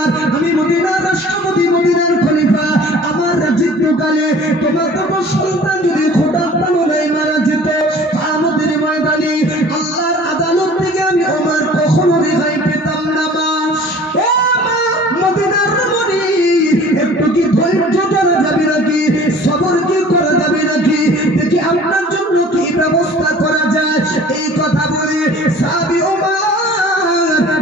উমার, আমি মদিনার রাষ্ট্রপতি, মদিনার খলিফা, আমার রাজত্বকালে তোমার তো সন্তান যদি খোদার তাড়নায় মারা যেত, কিয়ামতের ময়দানে আল্লাহর আদালত থেকে আমি উমার কখনো রেহাই পেতাম না। মা, ও মা, মদিনার রমণী, একটু কি ধৈর্য ধরা যাবে নাকি? সবর কি করা যাবে নাকি? দেখি আপনার জন্য কি ব্যবস্থা করা যায়। এই কথা বলে সাহাবী উমার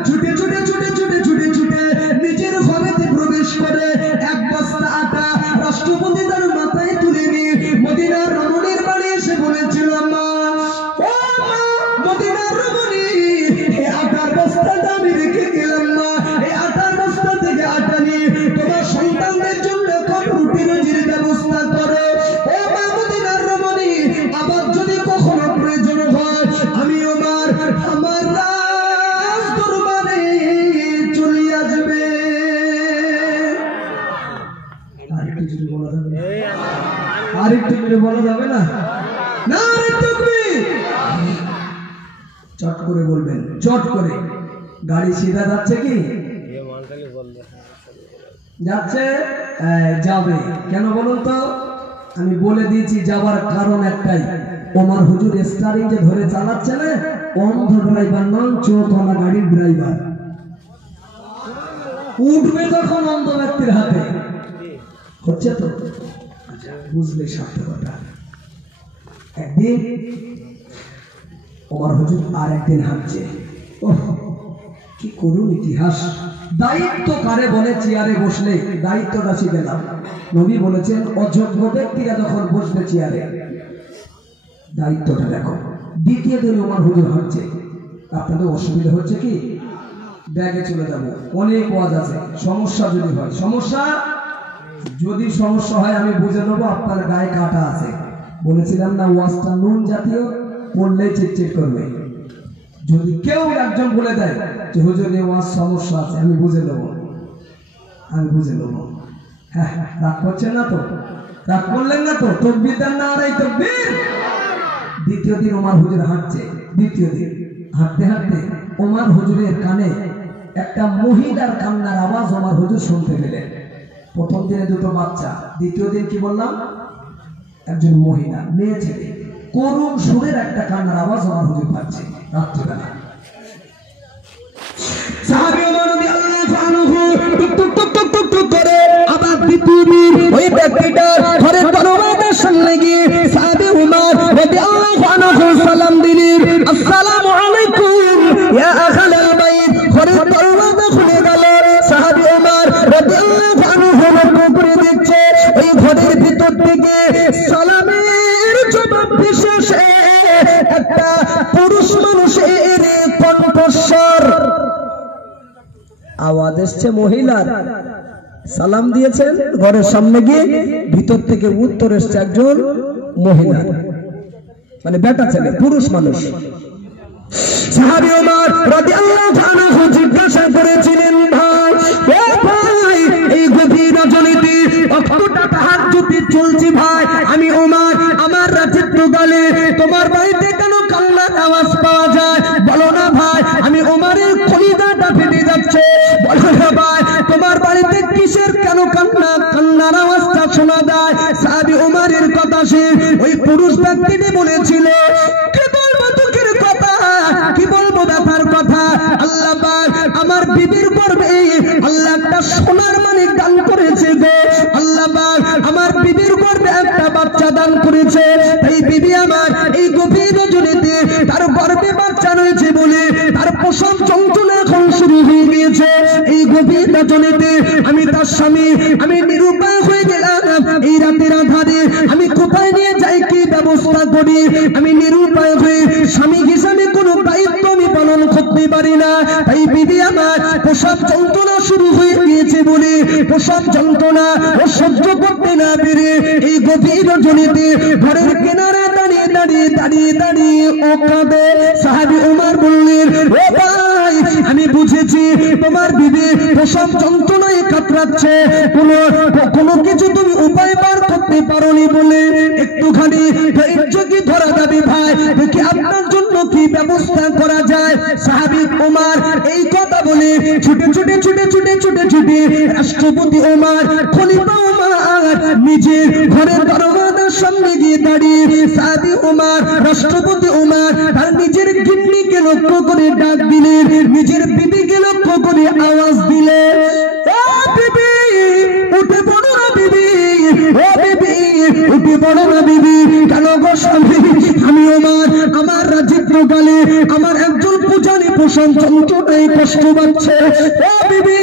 ছুটে ছুটে ছুটে ছুটে ছুটে ছুটে নিজের ঘরেতে প্রবেশ করে এক বস্তা আটা রাষ্ট্রপতি তার মাথায় তুলে নিয়ে মদিনার রমণীর বাড়ি এসে বলেছিল, মা, ও মা, মদিনার রমণী, এই আটার বস্তাটা আমি রেখে গেলাম। মা, এই আটার বস্তা থেকে আটা নিয়ে তোমার সন্তানদের জন্য এখন রুটি রুজির ব্যবস্থা করো। ও মা, মদিনার রমণী, আবার যদি কখনো প্রয়োজন হয় আমি আমার রাজ দরবারে চলে আসবে। আরেকটু যদি বলা যাবে না? আরেকটু করে বলা যাবে না? না, চট করে বলবেন, চট করে। গাড়ি সিধা যাচ্ছে কি? যাচ্ছে, যাবে। কেন বলুন তো? আমি বলে দিয়েছি যাওয়ার কারণ একটাই, ওমর হুজুর স্টারিং যে ধরে চালাচ্ছে না, অন্ধ ড্রাইভার নন, চোখওয়ালা গাড়ির ড্রাইভার। উঠবে যখন অন্ধ ব্যক্তির হাতে, হচ্ছে তো বুঝলে সার্থকতা। একদিন ওমর হুজুর আর একদিন হাঁটছে। ওহ, কি করুন ইতিহাস! দায়িত্ব কারে বলে চেয়ারে বসলে দায়িত্বটা শিখে নাও। নবী বলেছেন অযোগ্য ব্যক্তিরা যখন বসবে চেয়ারে, দায়িত্বটা দেখো। দ্বিতীয় দিন ওমর হুজুর হাঁটছে। আপনাদের অসুবিধা হচ্ছে কি? ব্যাগে চলে যাব, অনেক ওয়াজ আছে। সমস্যা যদি হয়, সমস্যা হয় আমি বুঝে নেবো আপনার গায়ে কাটা আছে। বলেছিলাম না ওয়াজটা নুন জাতীয়, পড়লেই চিটচিট করবে। যদি কেউ একজন বলে দেয় যে হুজুর এই ওয়াজ সমস্যা আছে, আমি বুঝে নেবো। হ্যাঁ, রাগ করছেন না তো? রাগ করলেন না তো? তাকবীর দেন না? আরে তাকবীর! দ্বিতীয় দিন ওমর হুজুর হাঁটছে। দ্বিতীয় দিন হাঁটতে হাঁটতে ওমর হুজুরের কানে একটা মহিলার কান্নার আওয়াজ ওমর হুজুর শুনতে পেলেন। প্রথম দিনে দুটো বাচ্চা, দ্বিতীয় দিন কি বললাম? একজন মহিলা, মেয়ে ছেলে, করুণ সুরের একটা কান্নার আওয়াজ ওমর হুজুর পাচ্ছে রাত্রিবেলা। সাহাবী ওমর রাদিয়াল্লাহু আনহু টুক টুক টুক টুক টুক টুক করে আবার দ্বিতীয় দিন ওই ব্যক্তিটার ঘরের দরওয়াজার সামনে গিয়ে সাহাবী ওমর রাদিয়াল্লাহু আনহু সালাম দিলেন, আসসালামু আলাইকুম ইয়া আহলাল বাইত। ঘরের দরওয়াজা খুলে গেল। সাহাবী ওমর রাদিয়াল্লাহু আনহু লক্ষ্য করে দেখছে ওই ঘরের ভিতর থেকে সালামের জবাব বিশেষে একটা পুরুষ মানুষের কণ্ঠস্বর আওয়াজ এসছে। মহিলার সালাম দিয়েছেন, ঘরের সামনে গিয়ে ভিতর থেকে উত্তর এসছে একজন মহিলা, মানে বেটা ছেলে, পুরুষ মানুষ। সাহাবী ওমর রাদিয়াল্লাহু আনহু জিজ্ঞাসা করেছিলেন, ভাই, এই গভীর রজনীতে অক্তটা তাহাজ্জুদে চলছে ভাই, আমি ওমর, আমার রাত্রিকালে তোমার বাড়িতে কেন কান্নার আওয়াজ পাওয়া যায়? বলো না ভাই, আমি ওমরের কলিজাটা ফেটে যাচ্ছে। বলো না ভাই, তোমার বাড়িতে কিসের কেন কান্নার আওয়াজটা শোনা যায়? সাহাবী ওমরের কথা সে ওই পুরুষ ব্যক্তিটি বলেছিল, কি বলবো দুঃখের কথা, কি বলবো ব্যথার কথা। আল্লাহ পাক আমার বিবির গর্ভে আল্লাহ একটা সোনার মানিক দান করেছে গো। আল্লাহ পাক আমার বিবির গর্ভে একটা বাচ্চা দান করেছে। এই বিবি আমার এই গভীর রজনীতে তার গর্ভে বাচ্চা রয়েছে বলে তার প্রসব যন্ত্রণা এখন শুরু হয়ে গিয়েছে। এই গভীর রজনীতে আমি তার স্বামী, আমি নিরুপায় হয়ে গেলাম। এই রাতের আধারে আমি কোথায় নিয়ে যাই, কি ব্যবস্থা করি? আমি নিরুপায় হয়ে স্বামী হিসাবে কোনো দায়িত্ব আমি পালন করতে পারি না। তাই বিবি আমার প্রসব যন্ত্রণা শুরু হয়ে গিয়েছে বলে প্রসব যন্ত্রণা ও সহ্য করতে না পেরে এই গভীর রজনীতে ঘরের কিনারে দাঁড়িয়ে দাঁড়িয়ে দাঁড়িয়ে দাঁড়িয়ে ও কাঁদে। সাহাবী ওমর বললেন, ও ভাই, আমি বুঝেছি তোমার বিবি প্রসব যন্ত্রণায় কাতরাচ্ছে, কোনো কিছু তুমি উপায় বার করতে পারোনি বলে একটুখানি ধৈর্যকে ধরা যাবে ভাই, দেখি আপনার জন্য কি ব্যবস্থা করা যায়। সাহাবী ওমর এই কথা বলে ছুটে ছুটে ছুটে ছুটে ছুটে ছুটে রাষ্ট্রপতি ওমর, খলিফা ওমর নিজের ঘরের দরওয়াজার সামনে গিয়ে দাঁড়িয়ে সাহাবী ওমর, রাষ্ট্রপতি ওমর তার নিজের গিন্নিকে লক্ষ্য করে ডাক দিলেন, নিজের বিবিকে লক্ষ্য করে আওয়াজ দিলেন, ও বিবি উঠে পড়ো না বিবি, ও বিবি উঠে পড়ো না বিবি। কেন গো স্বামী? আমি ওমর আমার রাজত্বকালে আমার একজন পূজারী প্রসব যন্ত্রণায় কষ্ট পাচ্ছে। ও বিবি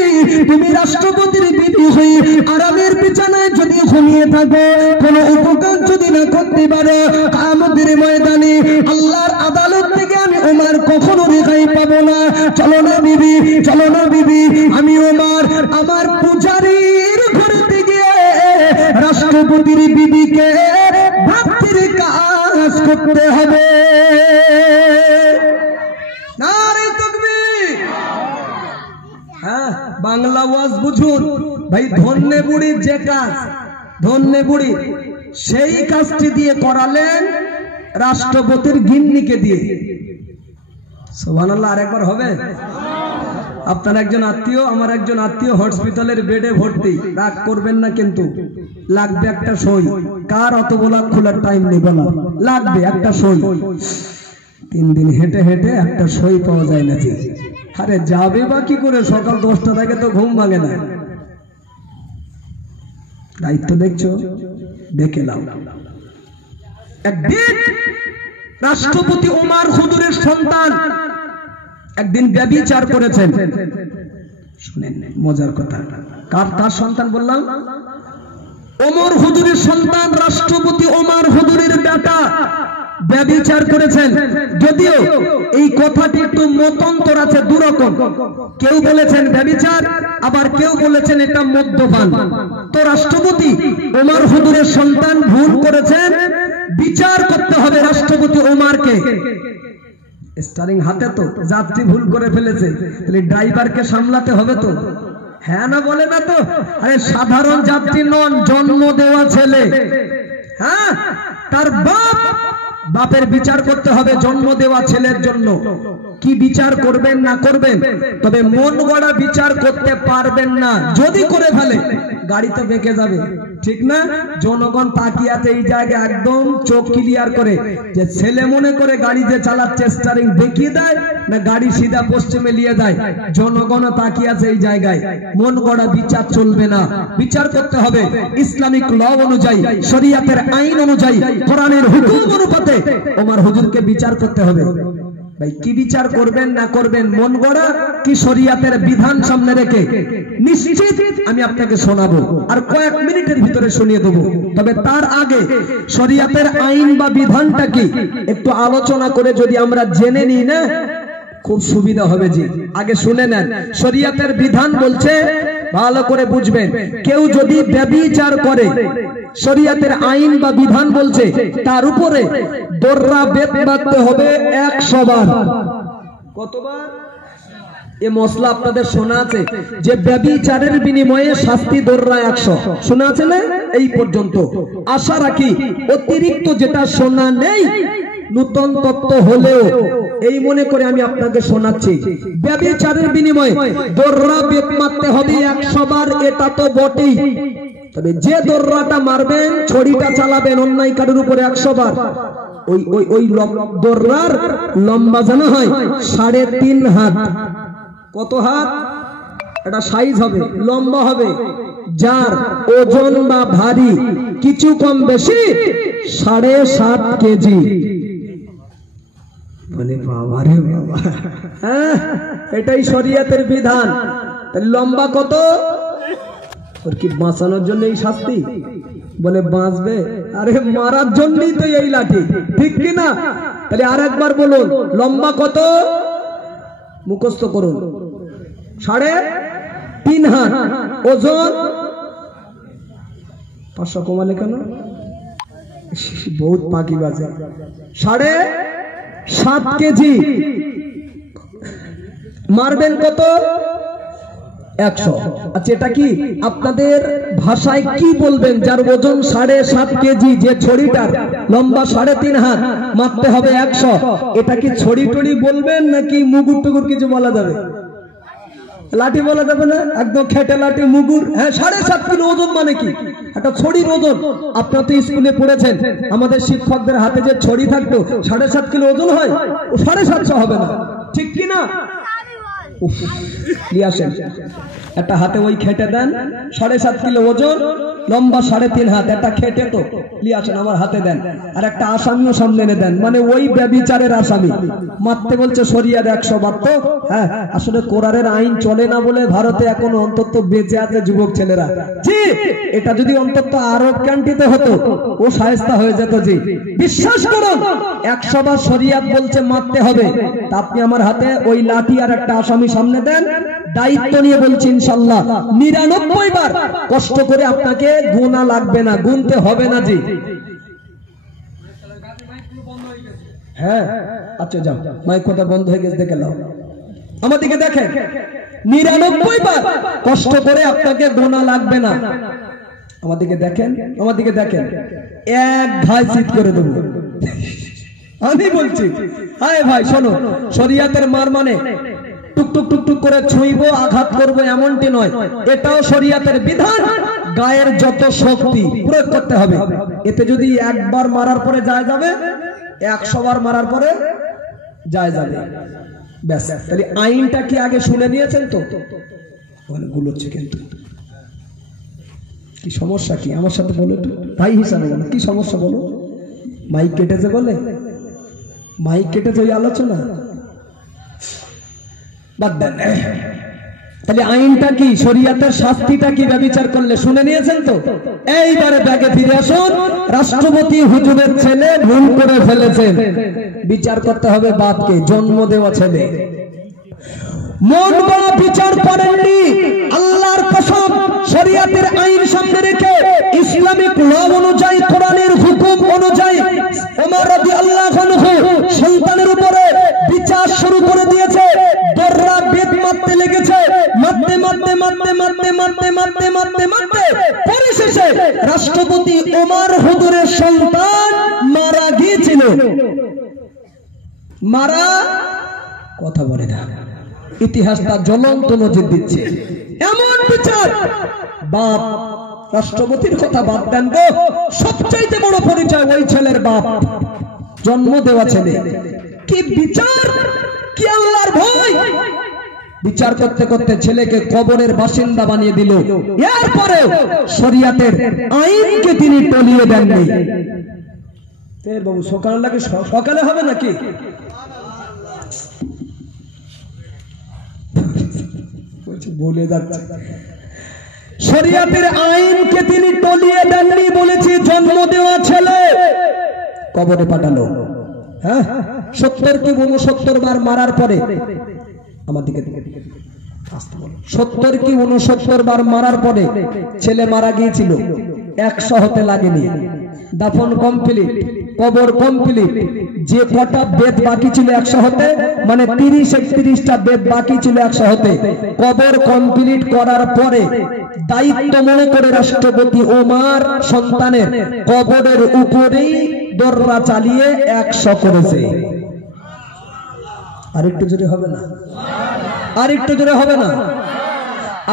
তুমি রাষ্ট্রপতির বিবি হয়ে আরামের বিছানায় যদি ঘুমিয়ে থাকো, কোনো উপকার যদি না করতে পারো, কিয়ামতের ময়দানে আল্লাহর আদালত থেকে আমি ওমর কখনো রেহাই পাবো না। চলো না বিবি, চলো না বিবি, আমি ওমর আমার পূজারীর ঘরে থেকে রাষ্ট্রপতির বিবিকে ভক্তির কাজ করতে হবে। নারে তাকবীর। হ্যাঁ, বাংলা ওয়াজ বুঝুন ভাই। ধন্যে বুড়ি যে কাজ, ধন্যে বুড়ি সেই কাজটি দিয়ে করালেন রাষ্ট্রপতির গিন্নিকে দিয়ে। সুবহানাল্লাহ। আরেকবার হবে? আপনার একজন আত্মীয়, আমার একজন আত্মীয় হসপিটালের বেডে ভর্তি, রাগ করবেন না কিন্তু, লাগবে একটা সই। কার অত বলা খোলার টাইম নেই, বলা লাগবে একটা সই। 3 দিন হেঁটে হেঁটে একটা সই পাওয়া যায় না। আরে যাবে বা কি করে? সকাল 10টা থেকে তো ঘুম ভাঙে না। দায়িত্ব দেখছো, দেখে নাও। একদিন রাষ্ট্রপতি ওমর হুজুরের সন্তান একদিন ব্যভিচার করেছেন। শুনেন মজার কথা, কার সন্তান বললাম? ওমর হুজুরের সন্তান রাষ্ট্রপতি ওমর হুজুরের বেটা ব্যভিচার করেছেন। যদিও এই কথাটি একটু মতান্তর আছে, দুরকম। কেউ বলেছেন ব্যভিচার, আবার কেউ বলেছেন এটা মদ্যপান। তো রাষ্ট্রপতি ওমর হুজুরের সন্তান ভুল করেছেন, বিচার করতে হবে রাষ্ট্রপতি ওমরকে। স্টারিং হাতে তো, যাত্রী ভুল করে ফেলেছে, তাহলে ড্রাইভারকে সামলাতে হবে তো। হ্যাঁ না বলে না তো? আরে সাধারণ যাত্রী নন, জন্ম দেওয়া ছেলে। হ্যাঁ, তার বাপের বিচার করতে হবে জন্ম দেওয়া ছেলের জন্য। কি বিচার করবেন না করবেন, তবে মন গড়া বিচার করতে পারবেন না। যদি করে ফেলে গাড়িতে বেঁকে যাবে, ঠিক না? জনগণ তাকিয়ে আছে এই জায়গায়, একদম চোখ ক্লিয়ার করে যে ছেলে মনে করে গাড়ি যে চালাচ্ছে স্টারিং দেখিয়ে দেয় না গাড়ি সিধা পশ্চিমে নিয়ে যায়। জনগণ তাকিয়ে আছে এই জায়গায়। মন গড়া বিচার চলবে না, বিচার করতে হবে ইসলামিক ল অনুযায়ী, শরীয়তের আইন অনুযায়ী, কোরআনের হুকুম অনুপাতে ওমর হুজুরকে বিচার করতে হবে। ভাই কি বিচার করবেন না করবেন, মন গড়া কি শরীয়তের বিধান সামনে রেখে নিশ্চিত আমি আপনাকে শোনাবো, আর কয়েক মিনিটের ভিতরে শুনিয়ে দেবো। তবে তার আগে শরীয়তের আইন বা বিধানটা কি একটু আলোচনা করে যদি আমরা জেনে নিই না, খুব সুবিধা হবে। জি আগে শুনে নেন। শরীয়তের বিধান বলছে, ভালো করে বুঝবেন, কেউ যদি ব্যভিচার করে শরীয়তের আইন বা বিধান বলছে তার উপরে দোররা বেত বাঁধতে হবে 100 বার। কতবার? এ মশলা আপনাদের শোনা আছে যে ব্যভিচারের বিনিময়ে শাস্তি দোররা 100, শোনা আছে না? এই পর্যন্ত আশা রাখি অতিরিক্ত যেটা শোনা নেই, নতুন তত্ত্ব হলেও এই মনে করে আমি আপনাকে শোনাচ্ছি। ব্যভিচারের বিনিময়ে দোররা বেত মারতে হবে 100 বার, এটা তো বটেই। তবে যে দোররাটা মারবেন, ছড়িটা চালাবেন অন্যায়কারীর উপরে 100 বার, ওই দোররার লম্বা জানা হয় 3.5 হাত। কত হাত? এটা সাইজ হবে, লম্বা হবে। যার ওজন বা ভারী কিছু কম বেশি 7.5 কেজি। বলে বাবা রে বাবা, হ্যাঁ এটাই শরীয়তের বিধান। লম্বা কত? ওর কি বাঁচানোর জন্য এই শাস্তি? বলে বাঁচবে? আরে মারার জন্যই তো এই লাঠি, ঠিক কি না? তাহলে আরেকবার বলুন, লম্বা কত? মুখস্থ করুন। 3.5 হাত। ওজন 500 কমালে কেন? বহুত পাখি বাজে। 7.5 কেজি। মারবেন কত? 100। আচ্ছা, এটা কি আপনাদের ভাষায় কি বলবেন? যার ওজন 7.5 কেজি, যে ছড়িটার লম্বা 3.5 হাত, মারতে হবে 100। এটা কি ছড়ি টড়ি বলবেন নাকি মুগুর টুগুর কিছু বলা যাবে? লাঠি বলা যাবে না, একদম খেটে লাঠি মুগুর। হ্যাঁ, 7.5 কিলো ওজন মানে কি? একটা ছড়ির ওজন। আপনারা তো স্কুলে পড়েছেন, আমাদের শিক্ষকদের হাতে যে ছড়ি থাকতো 7.5 কিলো ওজন হয়, ও 750 হবে না, ঠিক কি না? একটা হাতে ওই খেটে দেন, 7.5 কিলো ওজন, লম্বা 3.5 হাত, একটা খেটে তো নিয়ে আসেন আমার হাতে দেন, আর একটা আসামিও সামনে এনে দেন, মানে ওই ব্যভিচারের আসামি মারতে বলছে শরিয়ার 100 মারতো। হ্যাঁ, আসলে কোরআনের আইন চলে না বলে ভারতে এখন অন্তত বেঁচে আছে যুবক ছেলেরা। জি, এটা যদি অন্তত আরব কান্ট্রিতে হতো, ও শায়েস্তা হয়ে যেত। জি, বিশ্বাস করুন, 100 বার শরিয়াত বলছে মারতে হবে, তা আপনি আমার হাতে ওই লাঠি আর একটা আসামি সামনে দেন, দায়িত্ব নিয়ে বলছি ইনশাআল্লাহ 99 বার কষ্ট করে আপনাকে গোনা লাগবে না, গুনতে হবে না। জি, হ্যাঁ, আচ্ছা যাও, মাইক কথা বন্ধ হয়ে গেছে, দেখে নাও, আমাদেরকে দেখেন, 99 বার কষ্ট করে আপনাকে গোনা লাগবে না। আমাদেরকে দেখেন, আমাদেরকে দেখেন, এক ভাই চিৎ করে দেবো। আমি বলছি, হায় ভাই শোনো, শরিয়াতের মার মানে টুকটুক টুকটুক করে ছুঁইবো, আঘাত করবো এমনটি নয়, এটাও শরিয়াতের বিধান। গায়ের যত শক্তি প্রয়োগ করতে হবে। এতে যদি একবার মারার পরে যায় যাবে, 100 বার মারার পরে যায় যাবে, ব্যাস। তাহলে আইনটা কি আগে শুনে নিয়েছেন তো? ওখানে গুলোচ্ছে কিন্তু, কি সমস্যা কি আমার সাথে বলো তো, ভাই হিসাবে বলো, কি সমস্যা বলো? মাইক কেটেছে বলে, মাইক কেটেছে ওই আলোচনা বাদ দেন। তাহলে আইনটা কি, শরিয়াতের শাস্তিটা কি ব্যভিচার করলে শুনে নিয়েছেন তো? এইবারে ব্যাগে ফিরে আসুন। রাষ্ট্রপতি হুজুরের ছেলে ভুল করে ফেলেছেন, বিচার করতে হবে বাপকে, জন্ম দেওয়া ছেলে। মন বড় বিচার করেননি, আল্লাহর কসম, শরিয়াতের আইন সামনে রেখে, ইসলামিক ল অনুযায়ী, কোরআনের হুকুম অনুযায়ী ওমর রাদিয়াল্লাহু আনহু সন্তানের উপরে বিচার শুরু করে দিয়েছে। দররা বেদ মারতে লেগেছে, মারতে মারতে মারতে মারতে মারতে মারতে মারতে মারতে পরিশেষে রাষ্ট্রপতি ওমর হুজুরের সন্তান মারা গিয়েছিল। মারা কথা বলে না, ইতিহাস তার জ্বলন্ত নজির দিচ্ছে। এমন বিচার, বাপ রাষ্ট্রপতির কথা বাদ দেন গো, সবচাইতে বড় পরিচয় ওই ছেলের বাপ, জন্ম দেওয়া ছেলে। কি বিচার, কি আল্লাহর ভয়! বিচার করতে করতে ছেলেকে কবরের বাসিন্দা বানিয়ে দিল। এরপরে শরিয়াতের আইনকে তিনি টলিয়ে দেননি। বাবু সকালে লাগে, সকালে হবে নাকি? বলে যাচ্ছে, শরিয়াতের আইনকে তিনি টলিয়ে দেননি, বলেছি জন্ম দেওয়া ছেলে কবরে পাঠালো। হ্যাঁ, 70 কি 69 বার মারার পরে, আমাদেরকে 70 কি 69 বার মারার পরে ছেলে মারা গিয়েছিল। 100 হতে লাগেনি, দাফন কমপ্লিট, কবর কমপ্লিট, যে কটা বেদ বাকি ছিল 100 হতে, মানে 30-31টা বেদ বাকি ছিল 100 হতে, কবর কমপ্লিট করার পরে দায়িত্ব মনে করে রাষ্ট্রপতি ওমর সন্তানের কবরের উপরেই দররা চালিয়ে 100 করেছে। আরেকটু জোরে হবে না? আরেকটু জোরে হবে না?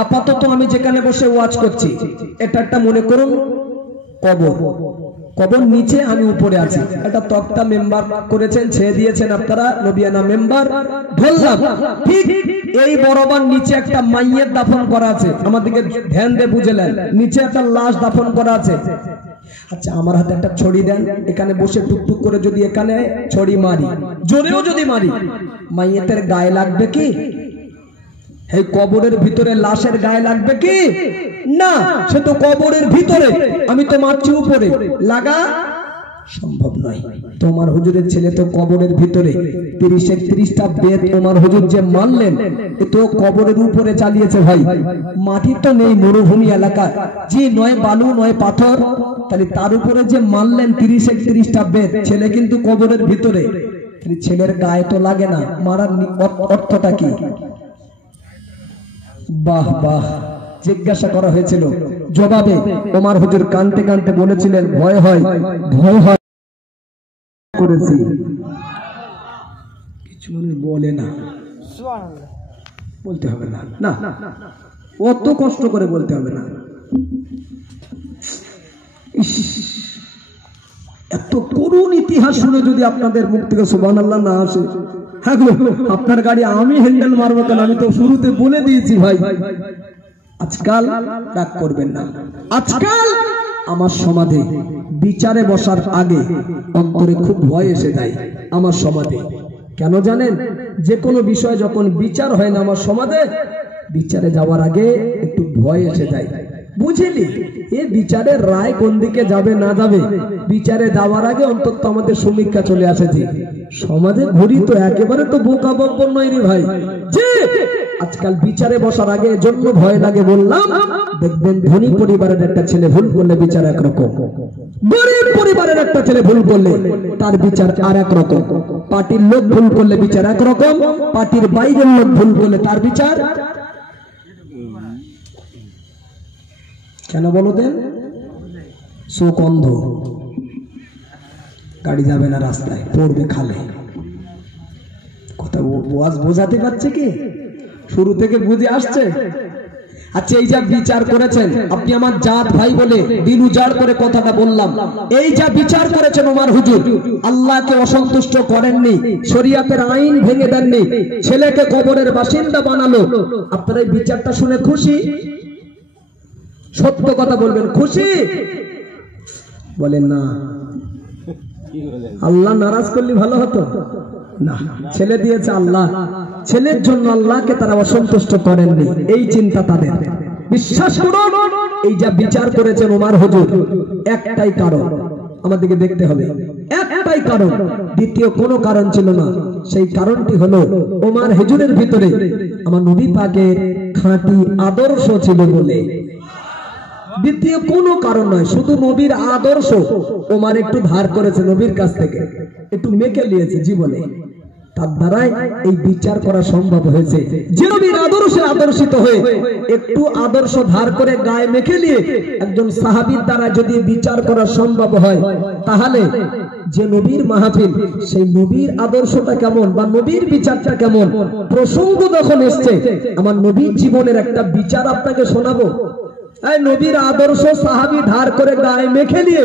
আপাতত আমি যেখানে বসে ওয়াজ করছি, এটা একটা মনে করুন কবর, কবর নিচে আমি উপরে আছি। একটা তক্তা মেম্বার করেছেন, ছেড়ে দিয়েছেন আপনারা, নবিয়ানা মেম্বার ধরলাম, ঠিক এই বরাবর নিচে একটা মাইয়ের দাফন করা আছে। আমাদেরকে ধ্যান দিয়ে বুঝলেন, নিচে একটা লাশ দাফন করা আছে। আচ্ছা, আমার হাতে একটা ছড়ি দেন, এখানে বসে টুকটুক করে যদি এখানে ছড়ি মারি, জোরেও যদি মারি, মাইয়েতের গায়ে লাগবে কি? এই কবরের ভিতরে লাশের গায়ে লাগবে কি? না, সে তো কবরের ভিতরে, আমি তো মারছি উপরে, লাগা সম্ভব নয়। তোমার হুজুরের ছেলে তো কবরের ভিতরে 30-31টা বেদ তোমার হুজুর যে মানলেন, এ তো কবরের উপরে চালিয়েছে ভাই। মাটি তো নেই, মরুভূমি এলাকা, যে নয় বালু নয় পাথর, তাহলে তার উপরে যে মানলেন 30-31টা বেদ, ছেলে কিন্তু কবরের ভিতরে, ছেলের গায়ে তো লাগে না। মারার অর্থটা কি? বাহ বাহ। জিজ্ঞাসা করা হয়েছিল, জবাবে ওমর হুজুর কাঁদতে কাঁদতে বলেছিলেন, ভয় হয় ভয় হয় করেছি। কিছু মানুষ বলে না, বলতে হবে না, না অত কষ্ট করে বলতে হবে না। এত করুণ ইতিহাস শুনে যদি আপনাদের মুখ থেকে সুবহানাল্লাহ না আসে, হ্যাঁ গো আপনার গাড়ি আমি হ্যান্ডেল মারবো কেন? আমি তো শুরুতে বলে দিয়েছি ভাই। আজকাল রাগ করবেন না। আজকাল আমার সমাধে বিচারে বসার আগে অন্তরে খুব ভয় এসে যায় আমার সমাধে। কেন জানেন? যে কোনো বিষয় যখন বিচার হয় না আমার সমাধে, বিচারে যাওয়ার আগে একটু ভয় এসে যায়। বুঝলি এ বিচারের রায় কোন দিকে যাবে না যাবে, বিচারে যাওয়ার আগে অন্তত আমাদের সমীক্ষা চলে আসেছে। সমাজে ঘুরি তো একেবারে তো বোকা বম্পন নয় রে ভাই। যে আজকাল বিচারে বসার আগে জন্য ভয় লাগে বললাম। দেখবেন ধনী পরিবারের একটা ছেলে ভুল করলে বিচার একরকম, গরিব পরিবারের একটা ছেলে ভুল করলে তার বিচার আর এক রকম, পার্টির লোক ভুল করলে বিচার একরকম, পার্টির বাইরের লোক ভুল করলে তার বিচার। কেন বলো দেন? চোখ অন্ধ, গাড়ি যাবে না রাস্তায়, পড়বে খালে। কথা বোঝাতে পারছে কি? শুরু থেকে বুঝে আসছে। আচ্ছা এই যা বিচার করেছেন, আপনি আমার জাত ভাই বলে দিল উজাড় করে কথাটা বললাম, এই যা বিচার করেছেন ওমর হুজুর, আল্লাহকে অসন্তুষ্ট করেননি, শরীয়তের আইন ভেঙে দেননি, ছেলেকে কবরের বাসিন্দা বানালো। আপনারা এই বিচারটা শুনে খুশি? সত্য কথা বলবেন, খুশি? বলেন না। আল্লাহ নারাজ করলে ভালো হতো না। ছেলে দিয়েছে আল্লাহ, ছেলের জন্য আল্লাহকে তারা অসন্তুষ্ট করেননি, এই চিন্তা তাদের। বিশ্বাস করুন, এই যা বিচার করেছেন ওমর হুজুর, একটাই কারণ আমাদেরকে দেখতে হবে, একটাই কারণ, দ্বিতীয় কোনো কারণ ছিল না। সেই কারণটি হলো ওমর হুজুরের ভিতরে আমার নবী পাকের খাঁটি আদর্শ ছিল বলে। দ্বিতীয় কোনো কারণ নয়, শুধু নবীর আদর্শ ওমর একটু ধার করেছে নবীর কাছ থেকে, একটু মেখে নিয়েছে জীবনে, তার দ্বারাই এই বিচার করা সম্ভব হয়েছে। যে নবীর আদর্শে আদর্শিত হয়ে একটু আদর্শ ধার করে গায়ে মেখে নিয়ে একজন সাহাবীর দ্বারা যদি বিচার করা সম্ভব হয়, তাহলে যে নবীর মাহফিল, সেই নবীর আদর্শটা কেমন বা নবীর বিচারটা কেমন, প্রসঙ্গ যখন এসছে আমার নবীর জীবনের একটা বিচার আপনাকে শোনাবো। এই নবীর আদর্শ সাহাবী ধার করে গায়ে মেখে নিয়ে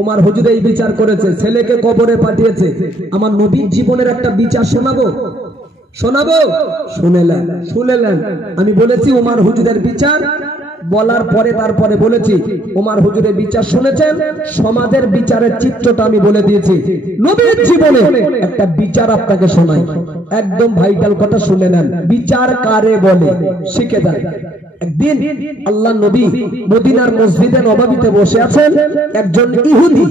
ওমর হুজুর এই বিচার করেছে, ছেলেকে কবরে পাঠিয়েছে। আমার নবীর জীবনের একটা বিচার শোনাবো, শোনাবো? শুনেলেন। আমি বলেছি ওমর হুজুরের বিচার বলার পরে তারপরে বলেছি ওমর হুজুরের বিচার শুনেছেন, সমাজের বিচারের চিত্রটা আমি বলে দিয়েছি। নবীর জীবনে একটা বিচার আপনাকে শোনাই, একদম ভাইটাল কথা শুনে নেন। বিচার কারে বলে শিখে যান। একদিন আল্লাহ নবী মদিনার মসজিদে নববীতে বসে আছেন, একজন ইহুদি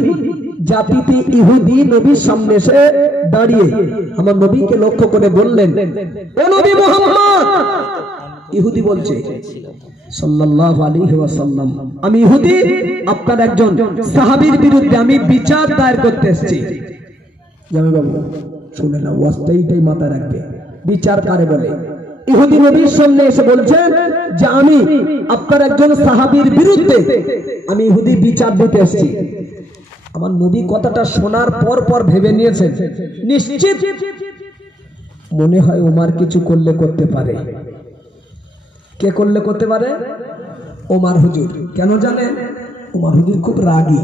জাতিতে ইহুদি নবীর সামনে এসে দাঁড়িয়ে আমার নবীকে লক্ষ্য করে বললেন, ও নবী মুহাম্মদ। ইহুদি বলছে সাল্লাল্লাহু আলাইহি ওয়াসাল্লাম, আমি ইহুদি, আপনার একজন সাহাবীর বিরুদ্ধে আমি বিচার দায়ের করতে এসেছি। জামি বাবু শুনে না, ওয়াজটাই মাথায় রাখবে। বিচার কারে বলে? ইহুদি নবীর সামনে এসে বলছেন যে আমি আপনার একজন সাহাবীর বিরুদ্ধে আমি ইহুদি বিচার দিতে এসেছি। আমার নবী কথাটা শোনার পর ভেবে নিয়েছেন, নিশ্চিত মনে হয় ওমর কিছু করলে করতে পারে। কে করলে করতে পারে? ওমর হুজুর। কেন জানেন? ওমর হুজুর খুব রাগী,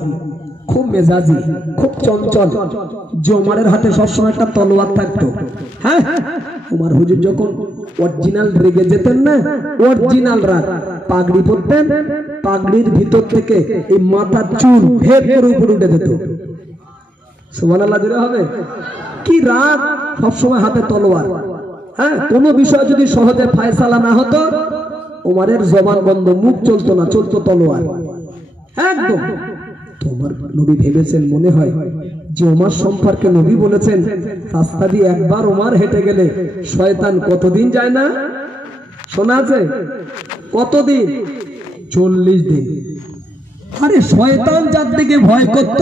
খুব মেজাজি, খুব চঞ্চল। যে ওমরের হাতে সবসময় একটা তলোয়ার থাকতো। হ্যাঁ, ওমর হুজুর যখন অরিজিনাল রেগে যেতেন না, অরিজিনাল রাগ, পাগড়ি পরতেন, পাগড়ির ভিতর থেকে এই মাথার চুল ভেদ করে উপরে উঠে যেত। সুবহানাল্লাহ দিলে হবে? কি রাগ, সবসময় হাতে তলোয়ার। হ্যাঁ, কোনো বিষয় যদি সহজে ফায়সালা না হতো, ওমরের জবান বন্ধ, মুখ চলতো না, চলতো তলোয়ার একদম। তোমার নবী ভেবেছেন মনে হয় যে ওমর সম্পর্কে নবী বলেছেন রাস্তা দিয়ে একবার ওমর হেঁটে গেলে শয়তান কতদিন যায় না, শোনা আছে? কতদিন? 40 দিন। আরে শয়তান যার দিকে ভয় করত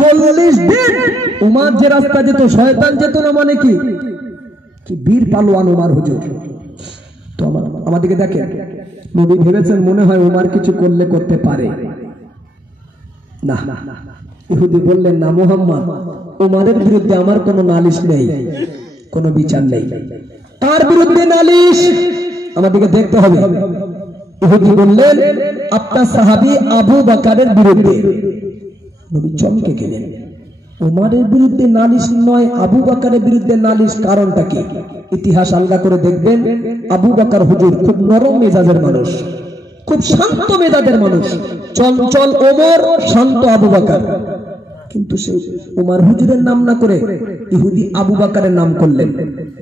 40 দিন ওমর যে রাস্তা যেত শয়তান যেত না, মানে কি? কি বীর পালোয়ান ওমর হুজুর। তো আমাদেরকে দেখেন, নবী ভেবেছেন মনে হয় ওমর কিছু করলে করতে পারে না। ইহুদি বললেন, না মুহাম্মদ, ওমরের বিরুদ্ধে আমার কোনো নালিশ নেই, কোনো বিচার নেই, তার বিরুদ্ধে নালিশ আমাদেরকে দেখতে হবে। ইহুদি বললেন, আপনার সাহাবী আবু বকরের বিরুদ্ধে। নবী চমকে গেলেন, ওমরের বিরুদ্ধে নালিশ নয়, আবু বকরের বিরুদ্ধে নালিশ, কারণটা কি? ইতিহাস আলগা করে দেখবেন। আবু বকর হুজুর খুব নরম মেজাজের মানুষ, খুব শান্ত মেজাজের মানুষ। চঞ্চল ওমর, শান্ত আবু বকর। কিন্তু সে ওমর হুজুরের নাম না করে ইহুদি আবু বকরের নাম করলেন,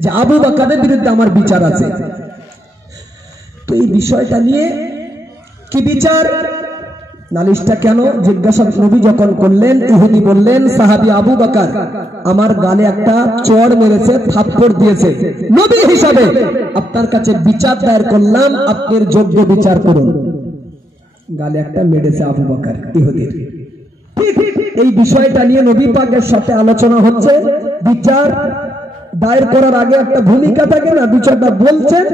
যে আবু বকরের বিরুদ্ধে আমার বিচার আছে। তো এই বিষয়টা নিয়ে কি বিচার, নালিশটা কেন জিজ্ঞাসা নবী যখন করলেন, ইহুদি বললেন, সাহাবী আবু বকর আমার গালে একটা চড় মেরেছে, থাপ্পড় দিয়েছে, নবী হিসাবে আপনার কাছে বিচার দায়ের করলাম, আপনার যোগ্য বিচার করুন। গালে একটা মেরেছে আবু বকর ইহুদির। এই বিষয়টা নিয়ে নবী পাকের সাথে আলোচনা হচ্ছে। বিচার দায়ের করার আগে একটা ভূমিকা থাকে না, বিচারটা বলছেন।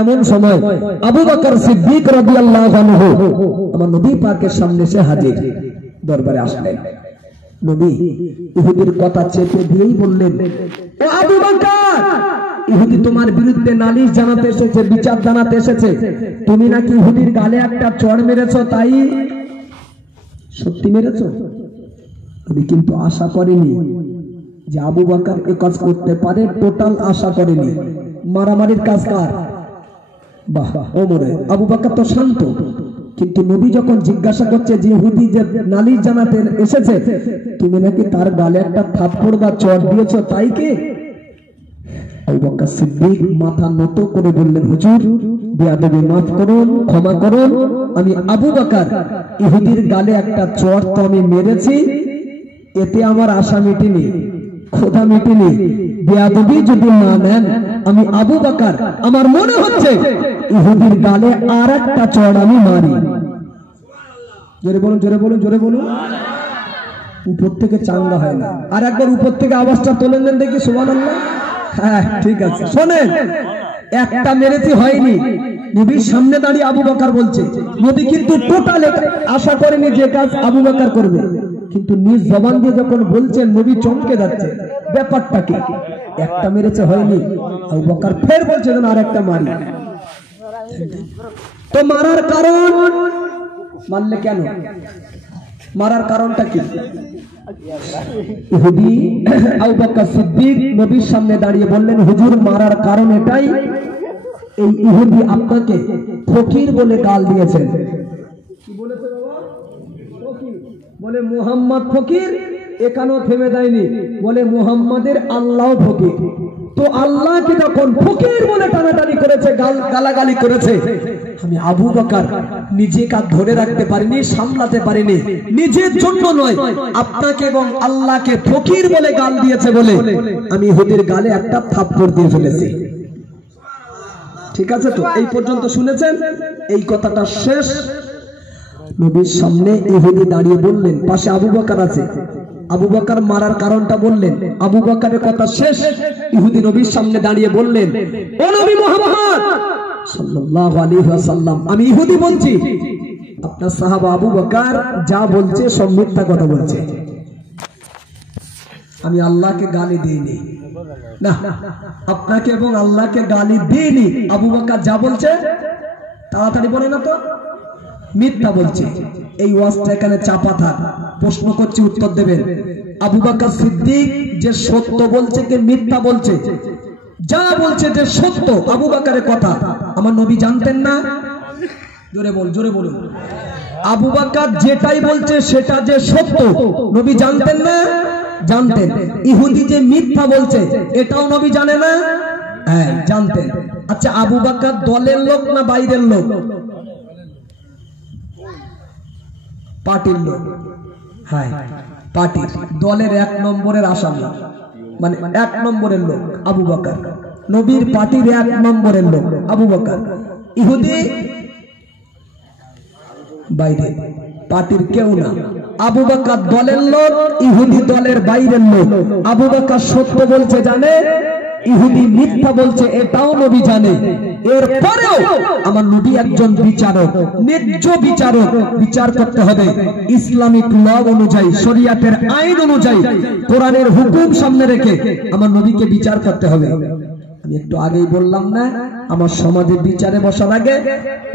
এমন সময় আবু বকর সিদ্দিক রাদিয়াল্লাহু আনহু আমার নবী পাকের সামনে এসে হাজির, দরবারে আসলেন। নবী ইহুদির কথা চেপে দিয়েই বললেন, ও আবু বকর, ইহুদি তোমার বিরুদ্ধে নালিশ জানাতে এসেছে, বিচার জানাতে এসেছে। তুমি নাকি ইহুদির গালে একটা চড় মেরেছো, তাই সত্যি মেরেছো? নবী কিন্তু আশা করেনি যে আবু বকর এ কাজ করতে পারে, টোটাল আশা করেনি। মারামারির কাজ কার? বাহ, ওমরে। আবু বকর তো শান্ত, কিন্তু নবী যখন জিজ্ঞাসা করছে যে ইহুদি যে নালিশ জানাতে এসেছে, তুমি নাকি তার গালে একটা থাপ্পড় বা চড় দিয়েছো, তাই কি? আবু বকর সিদ্দিক মাথা নত করে বললেন, হুজুর বেয়াদবি মাফ করুন, ক্ষমা করুন, আমি আবু বকর ইহুদির গালে একটা চড় তো আমি মেরেছি, এতে আমার আশা মিটেনি, খোদা মিটেনি। বেয়াদবি যদি না নেন, আমি আবু বকর আমার মনে হচ্ছে ইহুদির গালে আর একটা চড় আমি মারি। জোরে বলুন, জোরে বলুন, জোরে বলুন। উপর থেকে চাঙ্গা হয় না, আর একবার উপর থেকে আওয়াজটা তোলেন দেন দেখি, সুবহানাল্লাহ। হ্যাঁ ঠিক আছে, শোনেন, একটা মেরেছি হয়নি। নবীর সামনে দাঁড়িয়ে আবু বকর বলছে, নবী কিন্তু টোটাল আশা করেনি যে কাজ আবু বকর করবে, কিন্তু নিজ জবান দিয়ে যখন বলছেন, নবী চমকে যাচ্ছে। ব্যাপারটা কি? একটা মেরেছে হয়নি, আবু বকর ফের বলছে যেন আর একটা মারি। তো মারার কারণ, মারলে কেন, মারার কারণটা কি? ইহুদি আবু বকর সিদ্দিক নবীর সামনে দাঁড়িয়ে বললেন, হুজুর মারার কারণ এটাই, এই ইহুদি আপনাকে ফকির বলে গাল দিয়েছেন। কি বলেছে বাবা? ফকির বলে, মুহাম্মদ ফকির। এখানেও থেমে দেয়নি, বলে মুহাম্মাদের আল্লাহ ফকির। তো আল্লাহকে যখন ফকির বলে টানাটানি করেছে, গালাগালি করেছে, আমি আবু বকর নিজেকে ধরে রাখতে পারিনি, সামলাতে পারিনি। নিজের জন্য নয়, আপনাকে এবং আল্লাহকে ফকির বলে গাল দিয়েছে বলে আমি ইহুদির গালে একটা থাপ্পড় দিয়ে ফেলেছি। ঠিক আছে তো? এই পর্যন্ত শুনেছেন? এই কথাটা শেষ। নবীর সামনে ইহুদি দাঁড়িয়ে বললেন, পাশে আবু বকর আছে, আবু বকর মারার কারণটা বললেন। আবু বকরের কথা শেষ, ইহুদি নবীর সামনে দাঁড়িয়ে বললেন, ও নবী মুহাম্মদ সাল্লাল্লাহু আলাইহি ওয়াসাল্লাম, আমি ইহুদি বলছি, আপনার সাহাবা আবু বকর যা বলছে সব মিথ্যা কথা বলছে, আমি আল্লাহকে গালি দিইনি, না আপনাকে এবং আল্লাহকে গালি দিইনি। আবু বকর যা বলছে, তাড়াতাড়ি বলে না তো, মিথ্যা বলছে। এই ওয়াজটা এখানে চাপা থাক, প্রশ্ন করছি উত্তর দেবেন। আবু বকর সিদ্দিক যে সত্য বলছে কে মিথ্যা বলছে? যা বলছে যে সত্য, আবু বকরের কথা আমার নবী জানতেন না? জোরে বল, জোরে বলুন। আবু বকর যেটাই বলছে সেটা যে সত্য, নবী জানতেন না? জানতেন। ইহুদি যে মিথ্যা বলছে এটাও নবী জানে না? হ্যাঁ জানতেন। আচ্ছা, আবু বকর দলের লোক না বাইরের লোক? পার্টির লোক। হ্যাঁ পার্টির, দলের 1 নম্বরের আসামি, মানে 1 নম্বরের লোক আবু বকর। নবীর পার্টির 1 নম্বরের লোক আবু বকর। ইহুদি বাইরে, পার্টির কেউ না। আবু বকর দলের লোক, ইহুদি দলের বাইরের লোক। আবু বকর সত্য বলছে জানে, ইহুদি মিথ্যা বলছে এটাও নবী জানে, এরপরেও আমার নবী একজন বিচারক, ন্যায্য বিচারক। বিচার করতে হবে ইসলামিক ল অনুযায়ী, শরিয়াতের আইন অনুযায়ী, কোরআনের হুকুম সামনে রেখে আমার নবীকে বিচার করতে হবে। আমি একটু আগেই বললাম না, আমার সমাজে বিচারে বসার আগে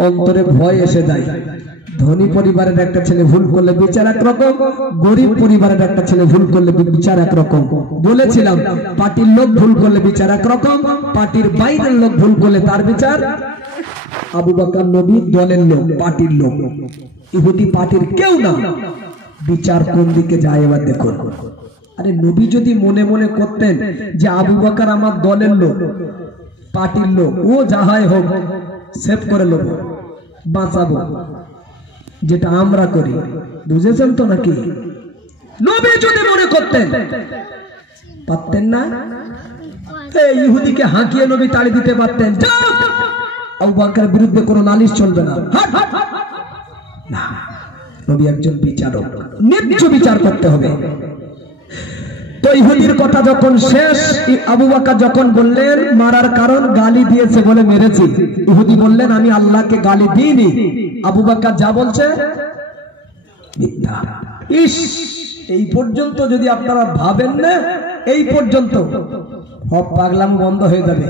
অন্তরে ভয় এসে যায়। ধনী পরিবারের একটা ছেলে ভুল করলে বিচার একরকম, গরিব পরিবারের একটা ছেলে ভুল করলে বিচার একরকম। বলেছিলাম পার্টির লোক ভুল করলে বিচার একরকম, পার্টির বাইরের লোক ভুল করলে তার বিচার। আবু বকর নবী দলের লোক, পার্টির লোক, ইহুদি পার্টির কেউ না। বিচার কোন দিকে যায় এবার দেখুন। আরে নবী যদি মনে মনে করতেন যে আবু বকর আমার দলের লোক, পার্টির লোক, ও যাহাই হোক সেভ করে লোক বাঁচাবো, যেটা আমরা করি, বুঝেছেন তো নাকি? নবী যদি মনে করতেন, পারতেন না? ইহুদিকে হাঁকিয়ে নবী তাড়ি দিতে পারতেন, আবু বকরের বিরুদ্ধে কোনো নালিশ চলবে না। না, নবী একজন বিচারক, ন্যায্য বিচার করতে হবে। তো ইহুদির কথা যখন শেষ, আবু বকর যখন বললেন মারার কারণ গালি দিয়েছে বলে মেরেছি, ইহুদি বললেন আমি আল্লাহকে গালি দিইনি। আবু বকর যা বলছে মিথ্যা। ইস, এই পর্যন্ত যদি আপনারা ভাবেন না, এই পর্যন্ত সব পাগলাম বন্ধ হয়ে যাবে।